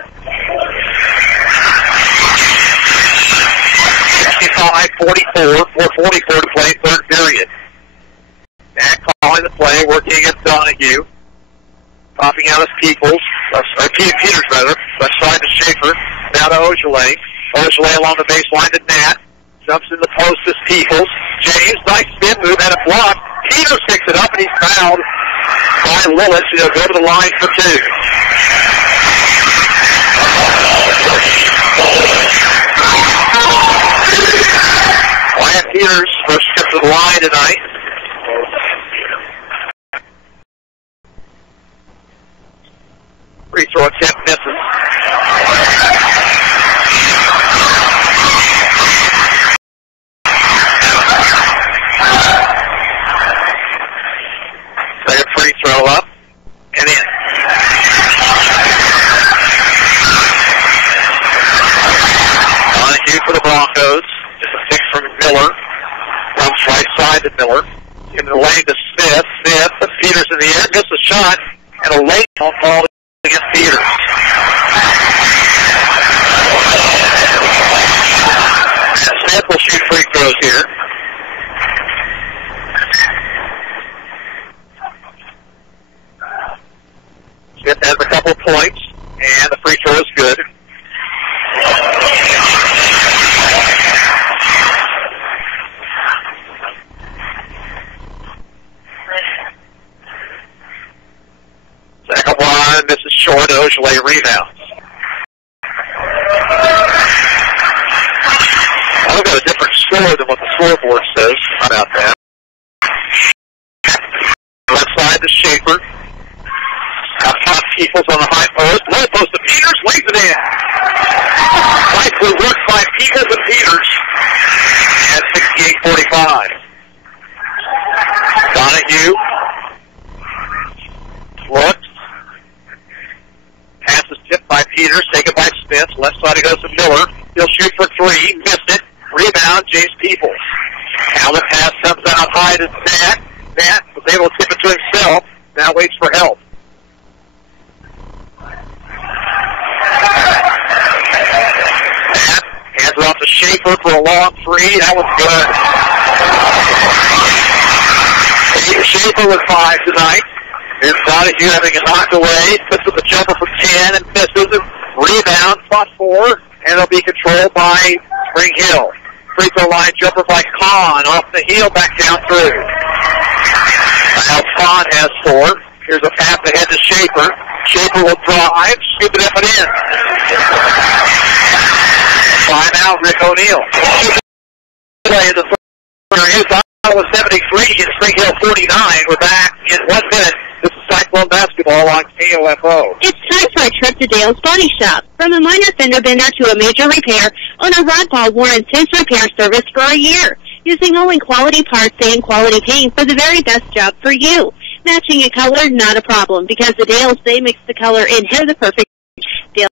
65-44. 4:44 to play, third period. Matt calling the play, working against Donahue. Popping out his Peoples. Peters, rather. Left side to Schaefer. Now to Ojale. Ojale along the baseline to Nat. Jumps in the post to Peoples. James, nice spin move, had a block. Peters picks it up, and he's fouled by Lillis. He'll go to the line for two. Wyatt Peters first trip to the line tonight. Free throw attempt misses. Second free throw up and in. Donahue for the Broncos. Just a pick from Miller. Comes right side to Miller. In the lane to Smith. Smith puts Peters in the air. Missed a shot. And a late ball against Peters. And Smith will shoot free throws here. Smith has a couple points, and the free throw is good. Second one, this is short. Ojale rebounds. I've got a different score than what the scoreboard says. How about that? Left side to Schaefer. Out top Peoples on the high post. Low post to Peters. Lays it in. Nicely worked by Peoples and Peters. At 68-45. Donahue. Looks. Pass is tipped by Peters. Taken by Smith. Left side it goes to Miller. He'll shoot for three. Missed it. Rebound, James Peoples. Now the pass comes out high to Nat. Nat was able to tip it to himself. Now waits for help. Nat hands it off to Schaefer for a long three. That was good. Schaefer with 5 tonight. Here's Donahue having it knocked away. Puts up the jumper for 10 and misses it. Rebound, spot 4, and it'll be controlled by Spring Hill. Free throw line jumper by Kahn. Off the heel, back down through. Now Kahn has 4. Here's a pass ahead to Schaefer. Schaefer will drive, scoop it up and in. Timeout, Rick O'Neal. Play in the It's Iowa 73 and Spring Hill 49. We're back in 1 minute. This is Cyclone Basketball on KOFO. It's time for a trip to Dale's Body Shop. From a minor fender bender to a major repair, Owner Rod Paul warrants his repair service for a year, using only quality parts and quality paint for the very best job for you. Matching a color, not a problem, because the Dales, they mix the color in here the perfect. Dale's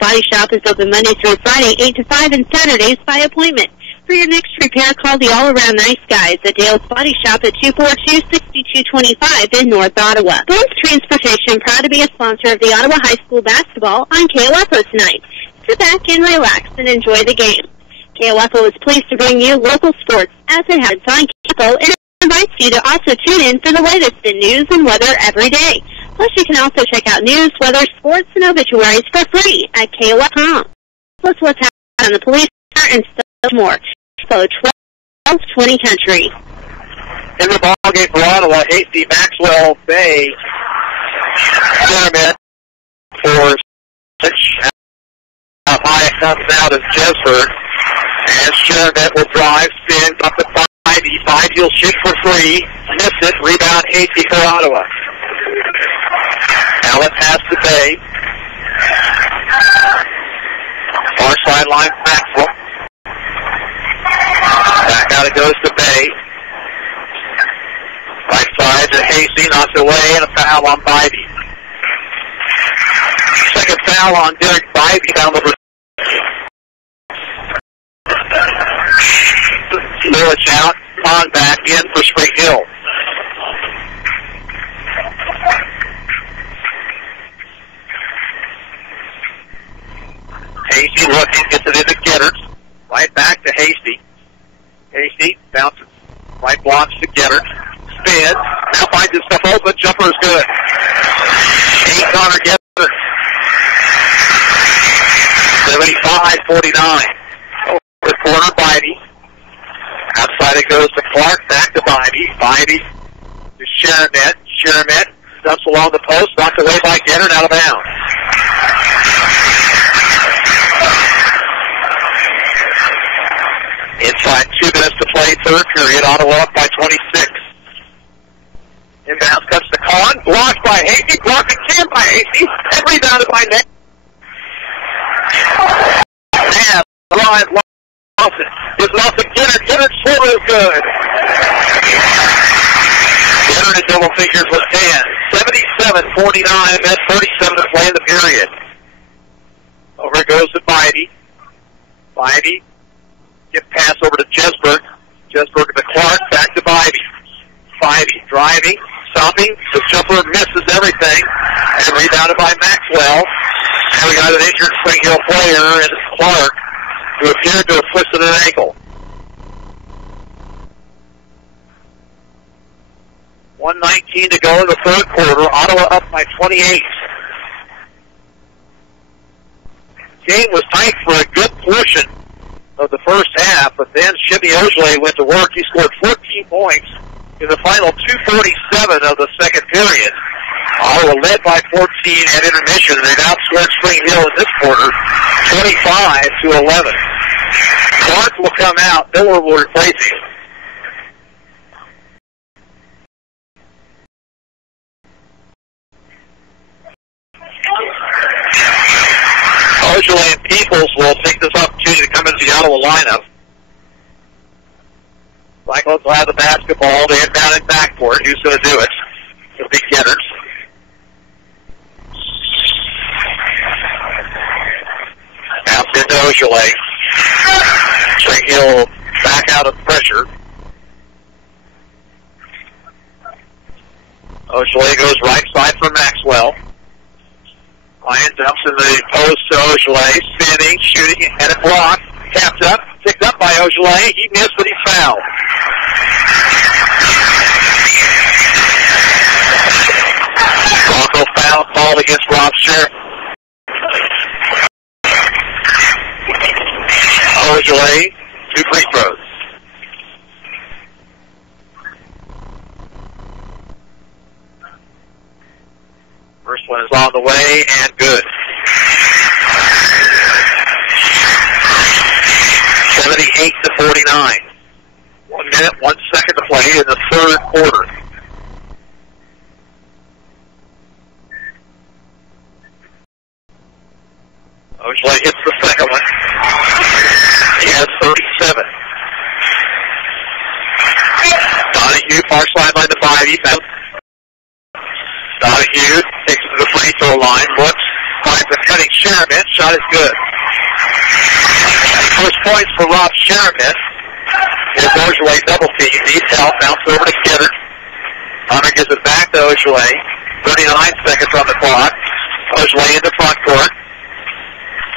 Body Shop is open Monday through Friday, 8 to 5, and Saturdays by appointment. For your next repair, call the all-around nice guys at Dale's Body Shop at 242-6225 in North Ottawa. Bones Transportation, proud to be a sponsor of the Ottawa High School basketball on KOFO tonight. Sit back and relax and enjoy the game. KOFO is pleased to bring you local sports as it has on KOFO and invites you to also tune in for the latest in news and weather every day. Plus, you can also check out news, weather, sports, and obituaries for free at KOFO.com. Plus, what's happening on the police and so more. So 1220 Country. In the ballgame for Ottawa, Hasty, Maxwell, Bay, Pyramid for 6. How high it comes out is Jesper. And Pyramid will drive, spins up to 5. 5 he'll shoot for 3. Miss it. Rebound Hasty for Ottawa. Now let's pass to Bay. Far sideline, Maxwell. Back out it goes to Bay. Right side to Hasty, knocks away, and a foul on Bybee. Second foul on Derek Bybee down the Lewis out, on back in for Spring Hill. Hasty looking, gets it into Getters. Right back to Hasty. Hasty bounces, right blocks to Getters. Spins, now finds himself open, jumper is good. Connor Getters. 75-49. Over the corner, Bybee. Outside it goes to Clark, back to Bybee. Bybee to Sheramet. Sheramet dumps along the post, knocked away by Getters, out of bounds. Inside 2 minutes to play, third period. Ottawa up by 26. Inbounds cuts to Kahn, blocked by Hasty, blocked again by Hasty, and rebounded by Ned. And Ryan lost it. It's lost to Getters. Getters' sliver is good. Getters in double figures with 10. 77-49, minutes 37 to play in the period. Over it goes to Bybee. Bybee. Get pass over to Jesberg. Jesberg to Clark, back to Bybee. Bybee driving, stopping. The jumper misses everything. And rebounded by Maxwell. And we got an injured Spring Hill player, and it's Clark, who appeared to have twisted an ankle. 1:19 to go in the third quarter. Ottawa up by 28. Game was tight for a good portion of the first half, but then Shimmy Ojale went to work. He scored 14 points in the final 2:47 of the second period. Ottawa led by 14 at intermission, and they've outscored Spring Hill in this quarter 25-11. Clark will come out. Miller will replace him. Ojale and Peoples will take this opportunity to come into the Ottawa lineup. Cyclones will have the basketball. They inbound it backcourt. Who's going to do it? It'll be Getters. Bounce into Ojale. Spring Hill back out of pressure. Ojale goes right side for Maxwell. Ryan dumps in the post to Ojale, spinning, shooting, and a block. Tapped up, picked up by Ojale. He missed, but he fouled. Bronco foul called against Rob Sheriff. Ojale, 2 free throws. First one is on the way and good. 78-49. 1 minute, 1 second to play in the third quarter. Ojale hits the second one. He has 37. Donahue, far sideline to 5. He found. Donahue takes it to the free throw line. Looks, finds a cutting Sherman. Shot is good. First points for Rob Sherman. Here's Ojale double team. Needs help. Bounce over to Kidder. Hunter gives it back to Ojale. 39 seconds on the clock. Ojale in the front court.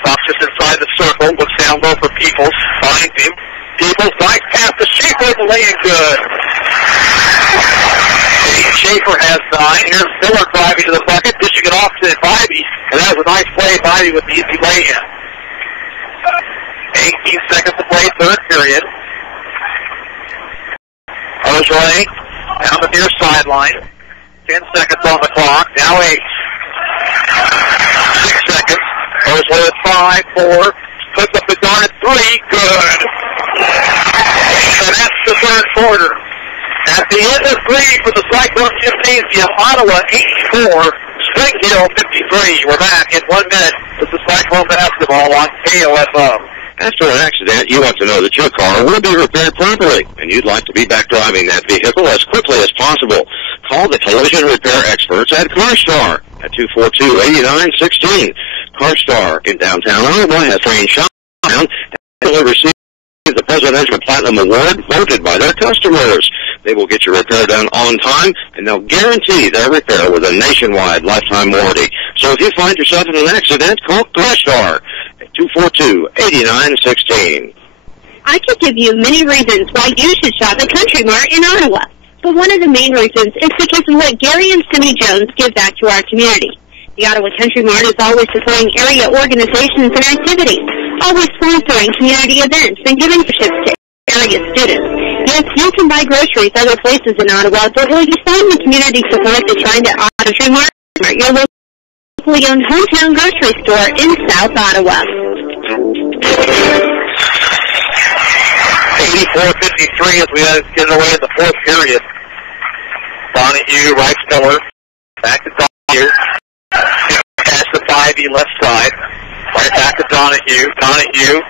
Stops just inside the circle. Looks down low for Peoples. Finds him. Peoples, nice pass to Schaefer. The lay-in good. Schaefer has 9. Here's Miller driving to the bucket. Dishing it off to Bybee. And that was a nice play. Bybee with the easy lay-in. 18 seconds to play, third period. Ojale down the near sideline. 10 seconds on the clock. Now 8. 6 seconds. Ojale at 5, 4. Puts up the guard at 3. Good. And that's the third quarter. At the end of 3 for the Cyclone Gymnasium, Ottawa 84, Spring Hill 53. We're back in 1 minute with the Cyclone basketball on KOFO. After an accident, you want to know that your car will be repaired properly, and you'd like to be back driving that vehicle as quickly as possible. Call the collision repair experts at CarStar at 242-8916. CarStar in downtown Ottawa has trained shop and will receive the Presidential Platinum Award voted by their customers. They will get your repair done on time, and they'll guarantee their repair with a nationwide lifetime warranty. So if you find yourself in an accident, call CarStar at 242-8916. I could give you many reasons why you should shop at Country Mart in Ottawa, but one of the main reasons is because of what Gary and Simi Jones give back to our community. The Ottawa Country Mart is always supporting area organizations and activities, always sponsoring community events and giving tips to area students. Yes, you can buy groceries other places in Ottawa, but will you find the community support that's trying to Country Mart, your locally owned hometown grocery store in South Ottawa? 84-53 as we get away in the fourth period. Donahue, right pillar. Back to Donahue. Pass to 5E left side. Right back to Donahue. Donahue.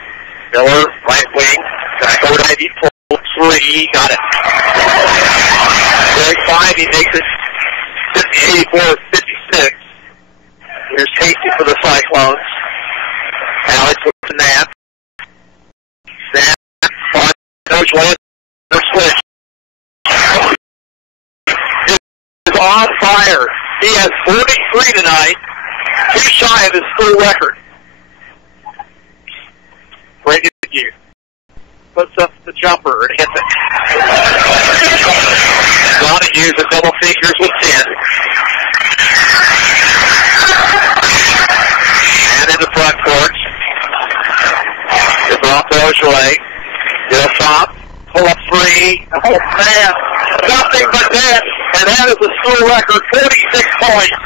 Miller, right wing. Back over to Ivy. Pull 3. Got it. Greg 5E makes it 84-56. Here's Hasty for the Cyclones. Alex with the Nap. Nap. Coach Lance. Switch. Is on fire. He has 43 tonight. Too shy of his school record. Brandon Hughes puts up the jumper and hits it. Donahue's at double figures with 10. And in the front court. It's off to Ojale. They'll stop. Pull up 3. Oh, man. Nothing but that. And that is a school record, 46 points.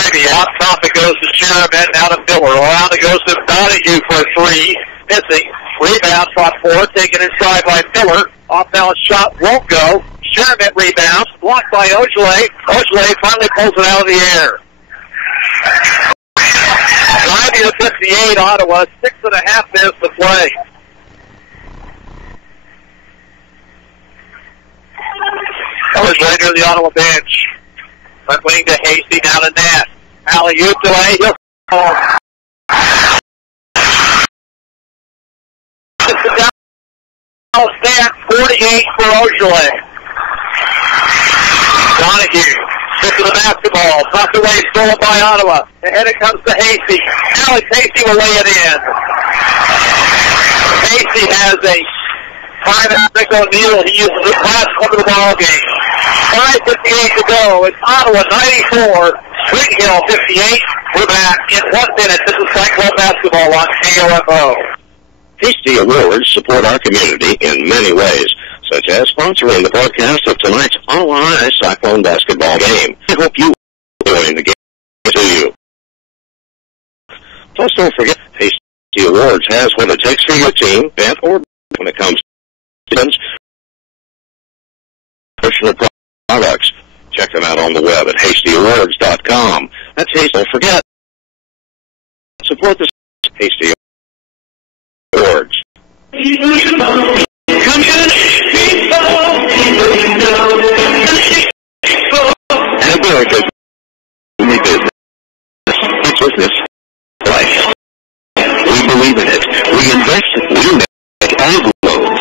Ivy out top, it goes to Sheridan, now to Miller. Around it goes to Donahue for a 3. Missing. Rebound, spot 4, taken inside by Miller. Off-balance shot won't go. Sheridan rebounds, blocked by Ojale. Ojale finally pulls it out of the air. 90-58, Ottawa, 6.5 minutes to play. Ojale near the Ottawa bench. Left wing to Hasty, down to Nat. Alley-oop delay. He'll fall. It's the Dallas stat, 48 for Ojale. Donahue gets to the basketball. Knocked away, stolen by Ottawa. And it comes to Hasty. Alex Hasty will lay it in. Hasty has a time at Rick O'Neal. He uses the last one of the ball game. 5:58 to go. It's Ottawa 94, Spring Hill 58. We're back in 1 minute. This is Cyclone basketball on KOFO. Hasty Awards support our community in many ways, such as sponsoring the broadcast of tonight's Ottawa High Cyclone basketball game. I hope you enjoy the game to you. Plus, don't forget Hasty Awards has what it takes for your team, and or when it comes to personal products. Check them out on the web at HastyAwards.com. That's Hasty. Don't forget, support the Hasty Awards. And America's only business. It's business life. We believe in it. We invest. We make ag loans.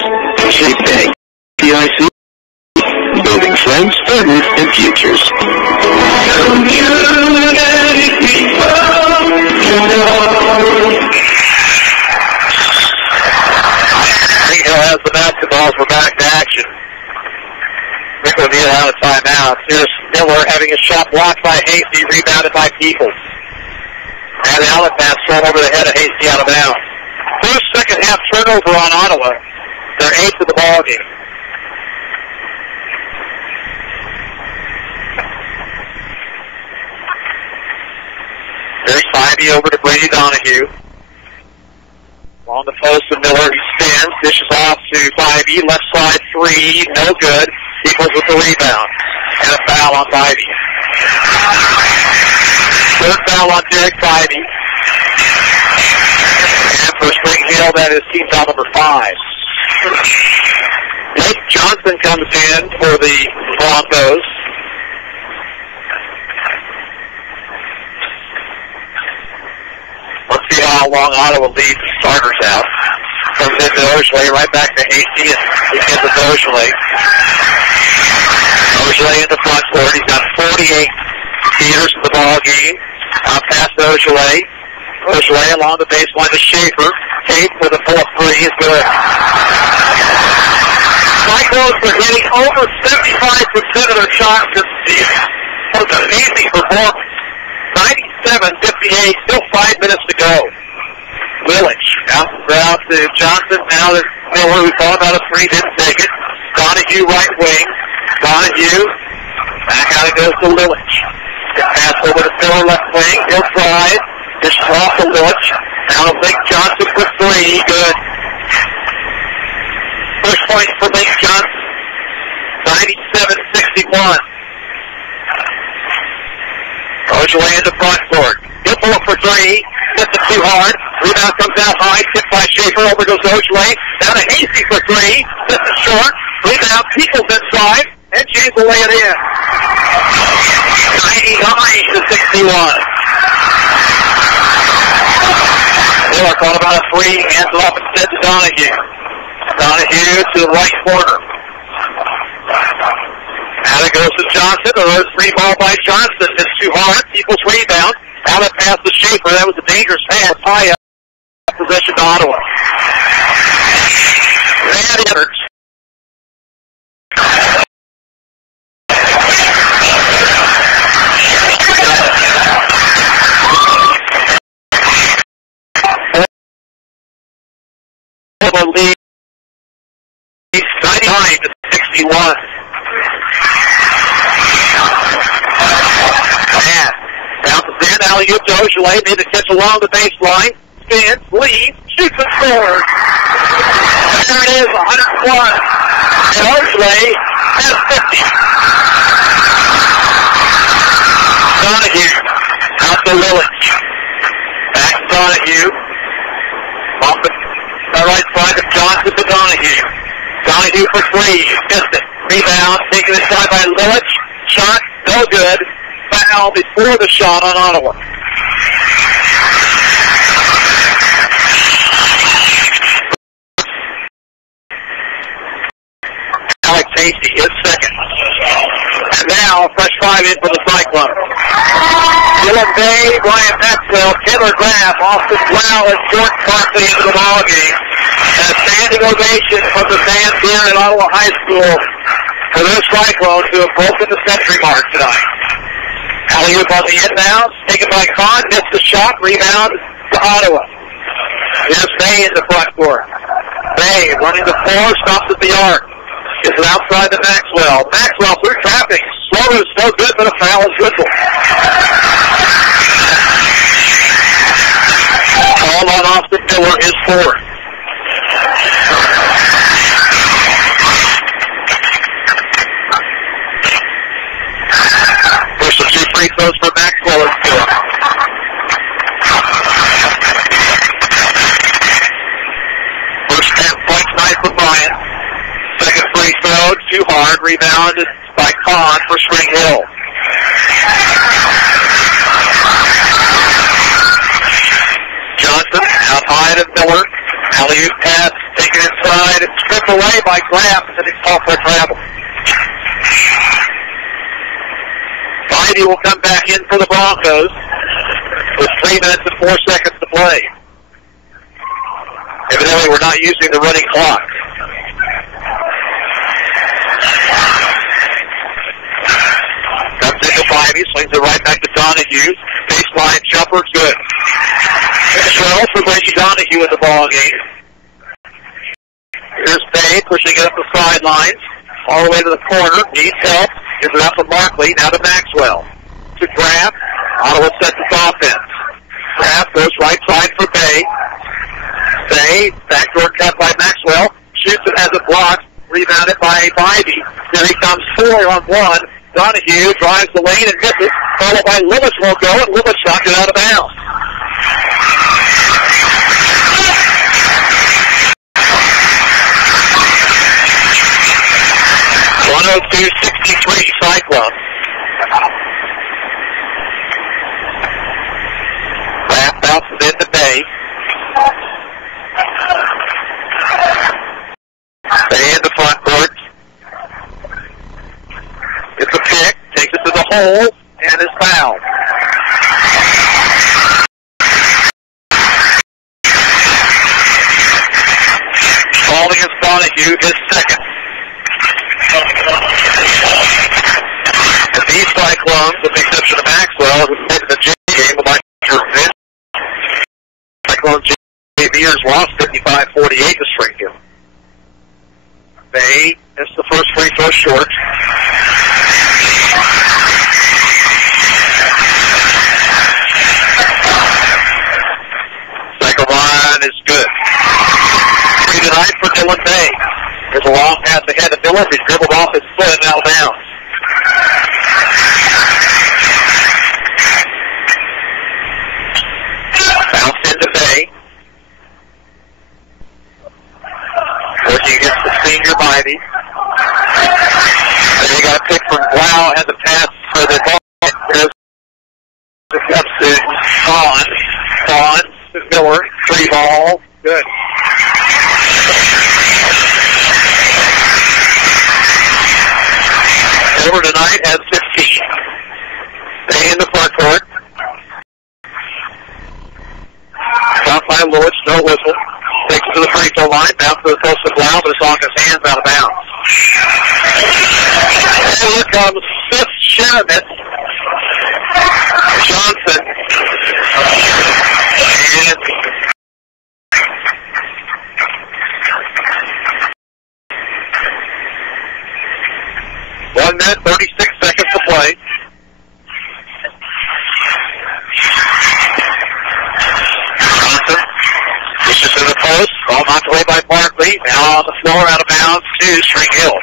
Shape Bank. PIC. Building friends, families, and futures. Green Hill has the basketballs. We're back to action. Rick O'Neill out of timeout. Here's Miller having a shot blocked by Hasty, rebounded by Peoples. And the outlet pass thrown over the head of Hasty out of bounds. First second half turnover on Ottawa. They're 8th of the ball game. There's Spivey over to Brady Donahue. On the post of Miller, he spins, dishes off to Spivey, left side three, no good. Equals with the rebound. And a foul on Spivey. Third foul on Derek Spivey. And for Spring Hill, that is team foul number 5. Blake Johnson comes in for the Broncos. Let's see how long Ottawa leads the starters out. Comes into Ogelay, right back to Hasty, and he gets it to Ogelay. Ogelay in the front court. He's got 48 meters in the ball game. Out past Ogelay. Ogelay along the baseline to Schaefer. Tate for the 4-3 is good. Cyclones are hitting over 75% of their shots this season. That was an amazing performance. 97-58, still 5 minutes to go. Willich out to Johnson. Now that Miller, we thought about a three, didn't take it. Donahue right wing. Donahue back out it goes to Willich. Pass over to Miller left wing. He'll drive. Just off to Willich. Now Blake Johnson for three. Good. First point for Blake Johnson. 97-61. Ogelay in the front court. He'll pull up for three. Gets it too hard. Rebound comes out high. Tipped by Schaefer. Over goes Ogelay. Down to Hasty for three. Gets it short. Rebound. Peoples inside. And James will lay it in. 99-61. Miller caught about a three. Hands it off instead to Donahue. Donahue to the right corner. Now it goes to Johnson. There's free ball by Johnson. It's too hard. People's rebound. Out of pass to Schaefer. That was a dangerous pass. High up. Possession to Ottawa. That enters. Lead 99-61. And bounces in, alley-oop to Ogelay, made the catch along the baseline, spins, leads, shoots and scores. There it is, 101. And Ogelay has 50. Donahue, out to Willich. Back to Donahue. Off the right side of Johnson to Donahue. Donahue for three, missed it. Rebound, taken inside by Willich. Shot, no good. Foul before the shot on Ottawa. Alex Hasty is second. And now, fresh five in for the Cyclones. Dylan Bay, Brian Maxwell, Taylor Graff, Austin Blau, and George Barkley into the ballgame. And a standing ovation from the fans here at Ottawa High School for those Cyclones who have broken the century mark tonight. Alley-oop on the inbound, taken by Kahn, missed the shot, rebound to Ottawa. Here's Bay in the front court. Bay running the floor, stops at the arc. Gets it outside to Maxwell. Maxwell through traffic. Slow is no good, but a foul is good for him. ball on Austin Miller is fourth. First of two free throws for Maxwell is good. First 10 points night for Bryant. Second free throw, too hard, rebounded by Kahn for Spring Hill. Johnson out high to Miller. Alley-oop pass taken inside. It's stripped away by Graff, and it's called for travel. Bidey will come back in for the Broncos with 3 minutes and 4 seconds to play. Evidently, we're not using the running clock. Comes into Bidey, swings it right back to Donahue. Baseline jumper, good. 12 for Brady Donahue in the ball game. Here's Bay pushing it up the sidelines, all the way to the corner. Needs help. Gives it up to Markley. Now to Maxwell. To Graff. Ottawa sets its offense. Graff goes right side for Bay. Bay, backdoor cut by Maxwell. Shoots it as a block. Rebounded by Bidey. Here he comes 4 on 1. Donahue drives the lane and misses. Followed by Lewis will go, and Lewis knocked it out of bounds. .102.63 Cyclones. Graff bounces into Bay. Bay in the front court. It's a pick, takes it to the hole, and is fouled. Ball against Donahue, his second. And these Cyclones, with the exception of Maxwell, who played in the J game, would like to admit, Cyclones JVers lost 55-48 to Springfield. Bay missed the first free throw short. Second line is good. 3 tonight for Dylan Bay. There's a long pass ahead of Miller. He's dribbled off his foot and out of bounds. Bounced into Bay. Working against the senior Bidey. And he got a pick from Blau and the pass for the ball. There's the up to Kahn. Kahn to Miller. 3 ball. Good. Over tonight has 15. Stay in the front court. Top by Lewis, no whistle. Takes it to the free throw line, down to the post of Blau, but it's off his hands out of bounds. And here comes Smith Sheremet. Johnson. And 1 minute, 36 seconds to play. Johnson pushes to the post. Ball knocked away by Barkley. Now on the floor, out of bounds to Spring Hill.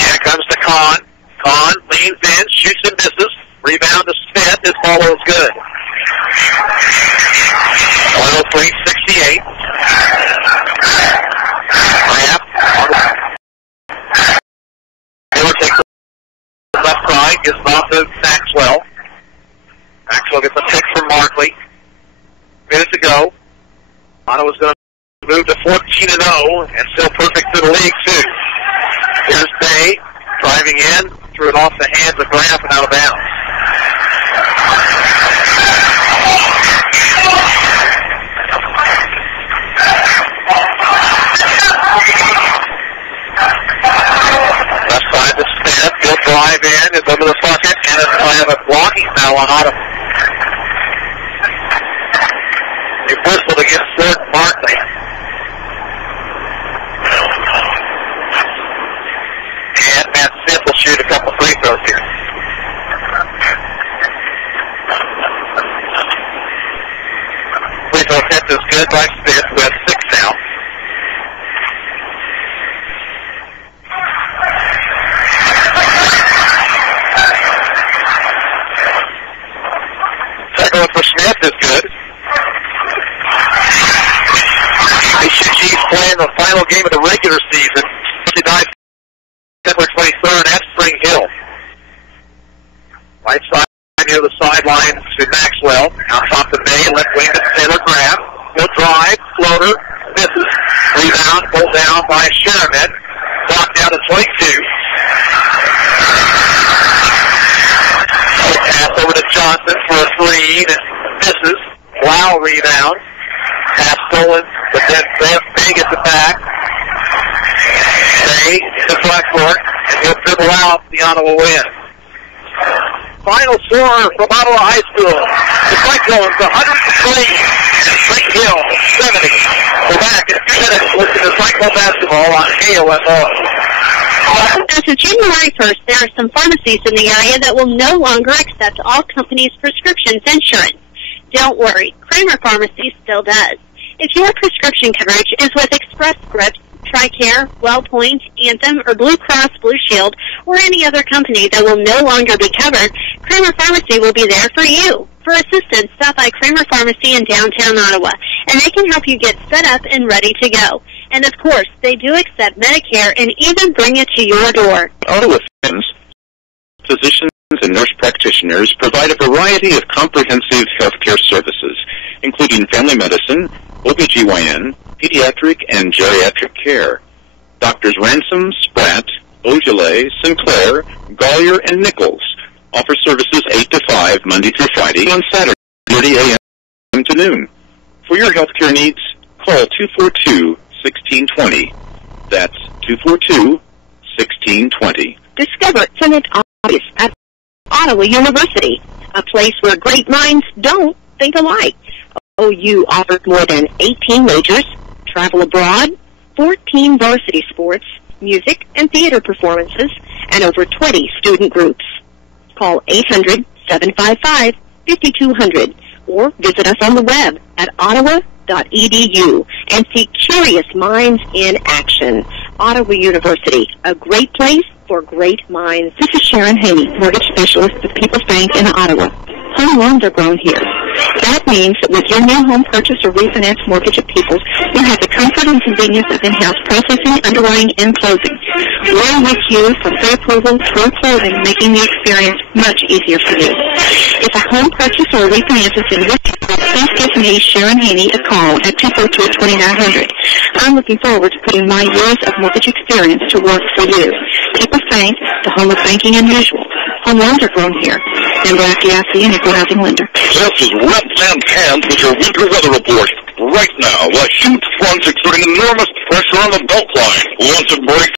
Here comes to Kahn. Kahn leans in, shoots and misses. Rebound to Smith. This ball is good. 103-68. Graff. Miller takes the left side, gets it off to Maxwell. Maxwell gets a pick from Markley. Minute to go. Ottawa's going to move to 14-0 and still perfect to the league, too. Here's Bay driving in, threw it off the hands of Graff and out of bounds. Left side to Smith. He'll drive in. It's under the bucket, and it's going to have a blocking foul on Ottawa. He whistled against Jordan Markley. And Matt Smith will shoot a couple free throws. good by Smith, who has 6 now. Second one for Smith is good. HUG's playing the final game of the regular season tonight, February 23rd at Spring Hill. Right side near the sideline to Maxwell. Out top to May, left wing to Taylor Graham. He'll drive, floater, misses. Rebound, pulled down by Sheramet. Clock down to 22. Pass over to Johnson for a 3 and misses. Wow, rebound. Pass stolen, but then May gets it back. May to the front court, and he'll dribble out. The Ottawa win. Final score from Ottawa High School. The Cyclones 103, Spring Hill 70. We're back in 2 minutes listening to Cyclone basketball on KOFO. As of January 1st, there are some pharmacies in the area that will no longer accept all companies' prescriptions insurance. Don't worry, Kramer Pharmacy still does. If your prescription coverage is with Express Scripts, TRICARE, WellPoint, Anthem, or Blue Cross Blue Shield, or any other company that will no longer be covered, Kramer Pharmacy will be there for you. For assistance, stop by Kramer Pharmacy in downtown Ottawa, and they can help you get set up and ready to go. And of course, they do accept Medicare and even bring it to your door. Ottawa physicians and nurse practitioners provide a variety of comprehensive healthcare services, including family medicine, OBGYN, pediatric and geriatric care. Doctors Ransom, Spratt, Ogilvy, Sinclair, Gollier, and Nichols offer services 8 to 5 Monday through Friday on Saturday, 30 a.m. to noon. For your healthcare needs, call 242-1620. That's 242-1620. Discover Senate Office at Ottawa University, a place where great minds don't think alike. OU offers more than 18 majors, travel abroad, 14 varsity sports, music and theater performances, and over 20 student groups. Call 800-755-5200 or visit us on the web at ottawa.edu and see curious minds in action. Ottawa University, a great place for great minds. This is Sharon Haney, mortgage specialist with People's Bank in Ottawa. Home loans are grown here. That means that with your new home purchase or refinance mortgage at People's, you have the comfort and convenience of in-house processing, underwriting, and closing. We're with you from pre-approval through closing, making the experience much easier for you. If a home purchase or refinance is in risk, please give me, Sharon Haney, a call at 242-2900. I'm looking forward to putting my years of mortgage experience to work for you. People's Bank, the home of banking unusual. Home loans are grown here. Member FDIC and equal housing lender. This is Red Sand Hands with your winter weather report. Right now, a huge front exerting enormous pressure on the belt line. Once it breaks,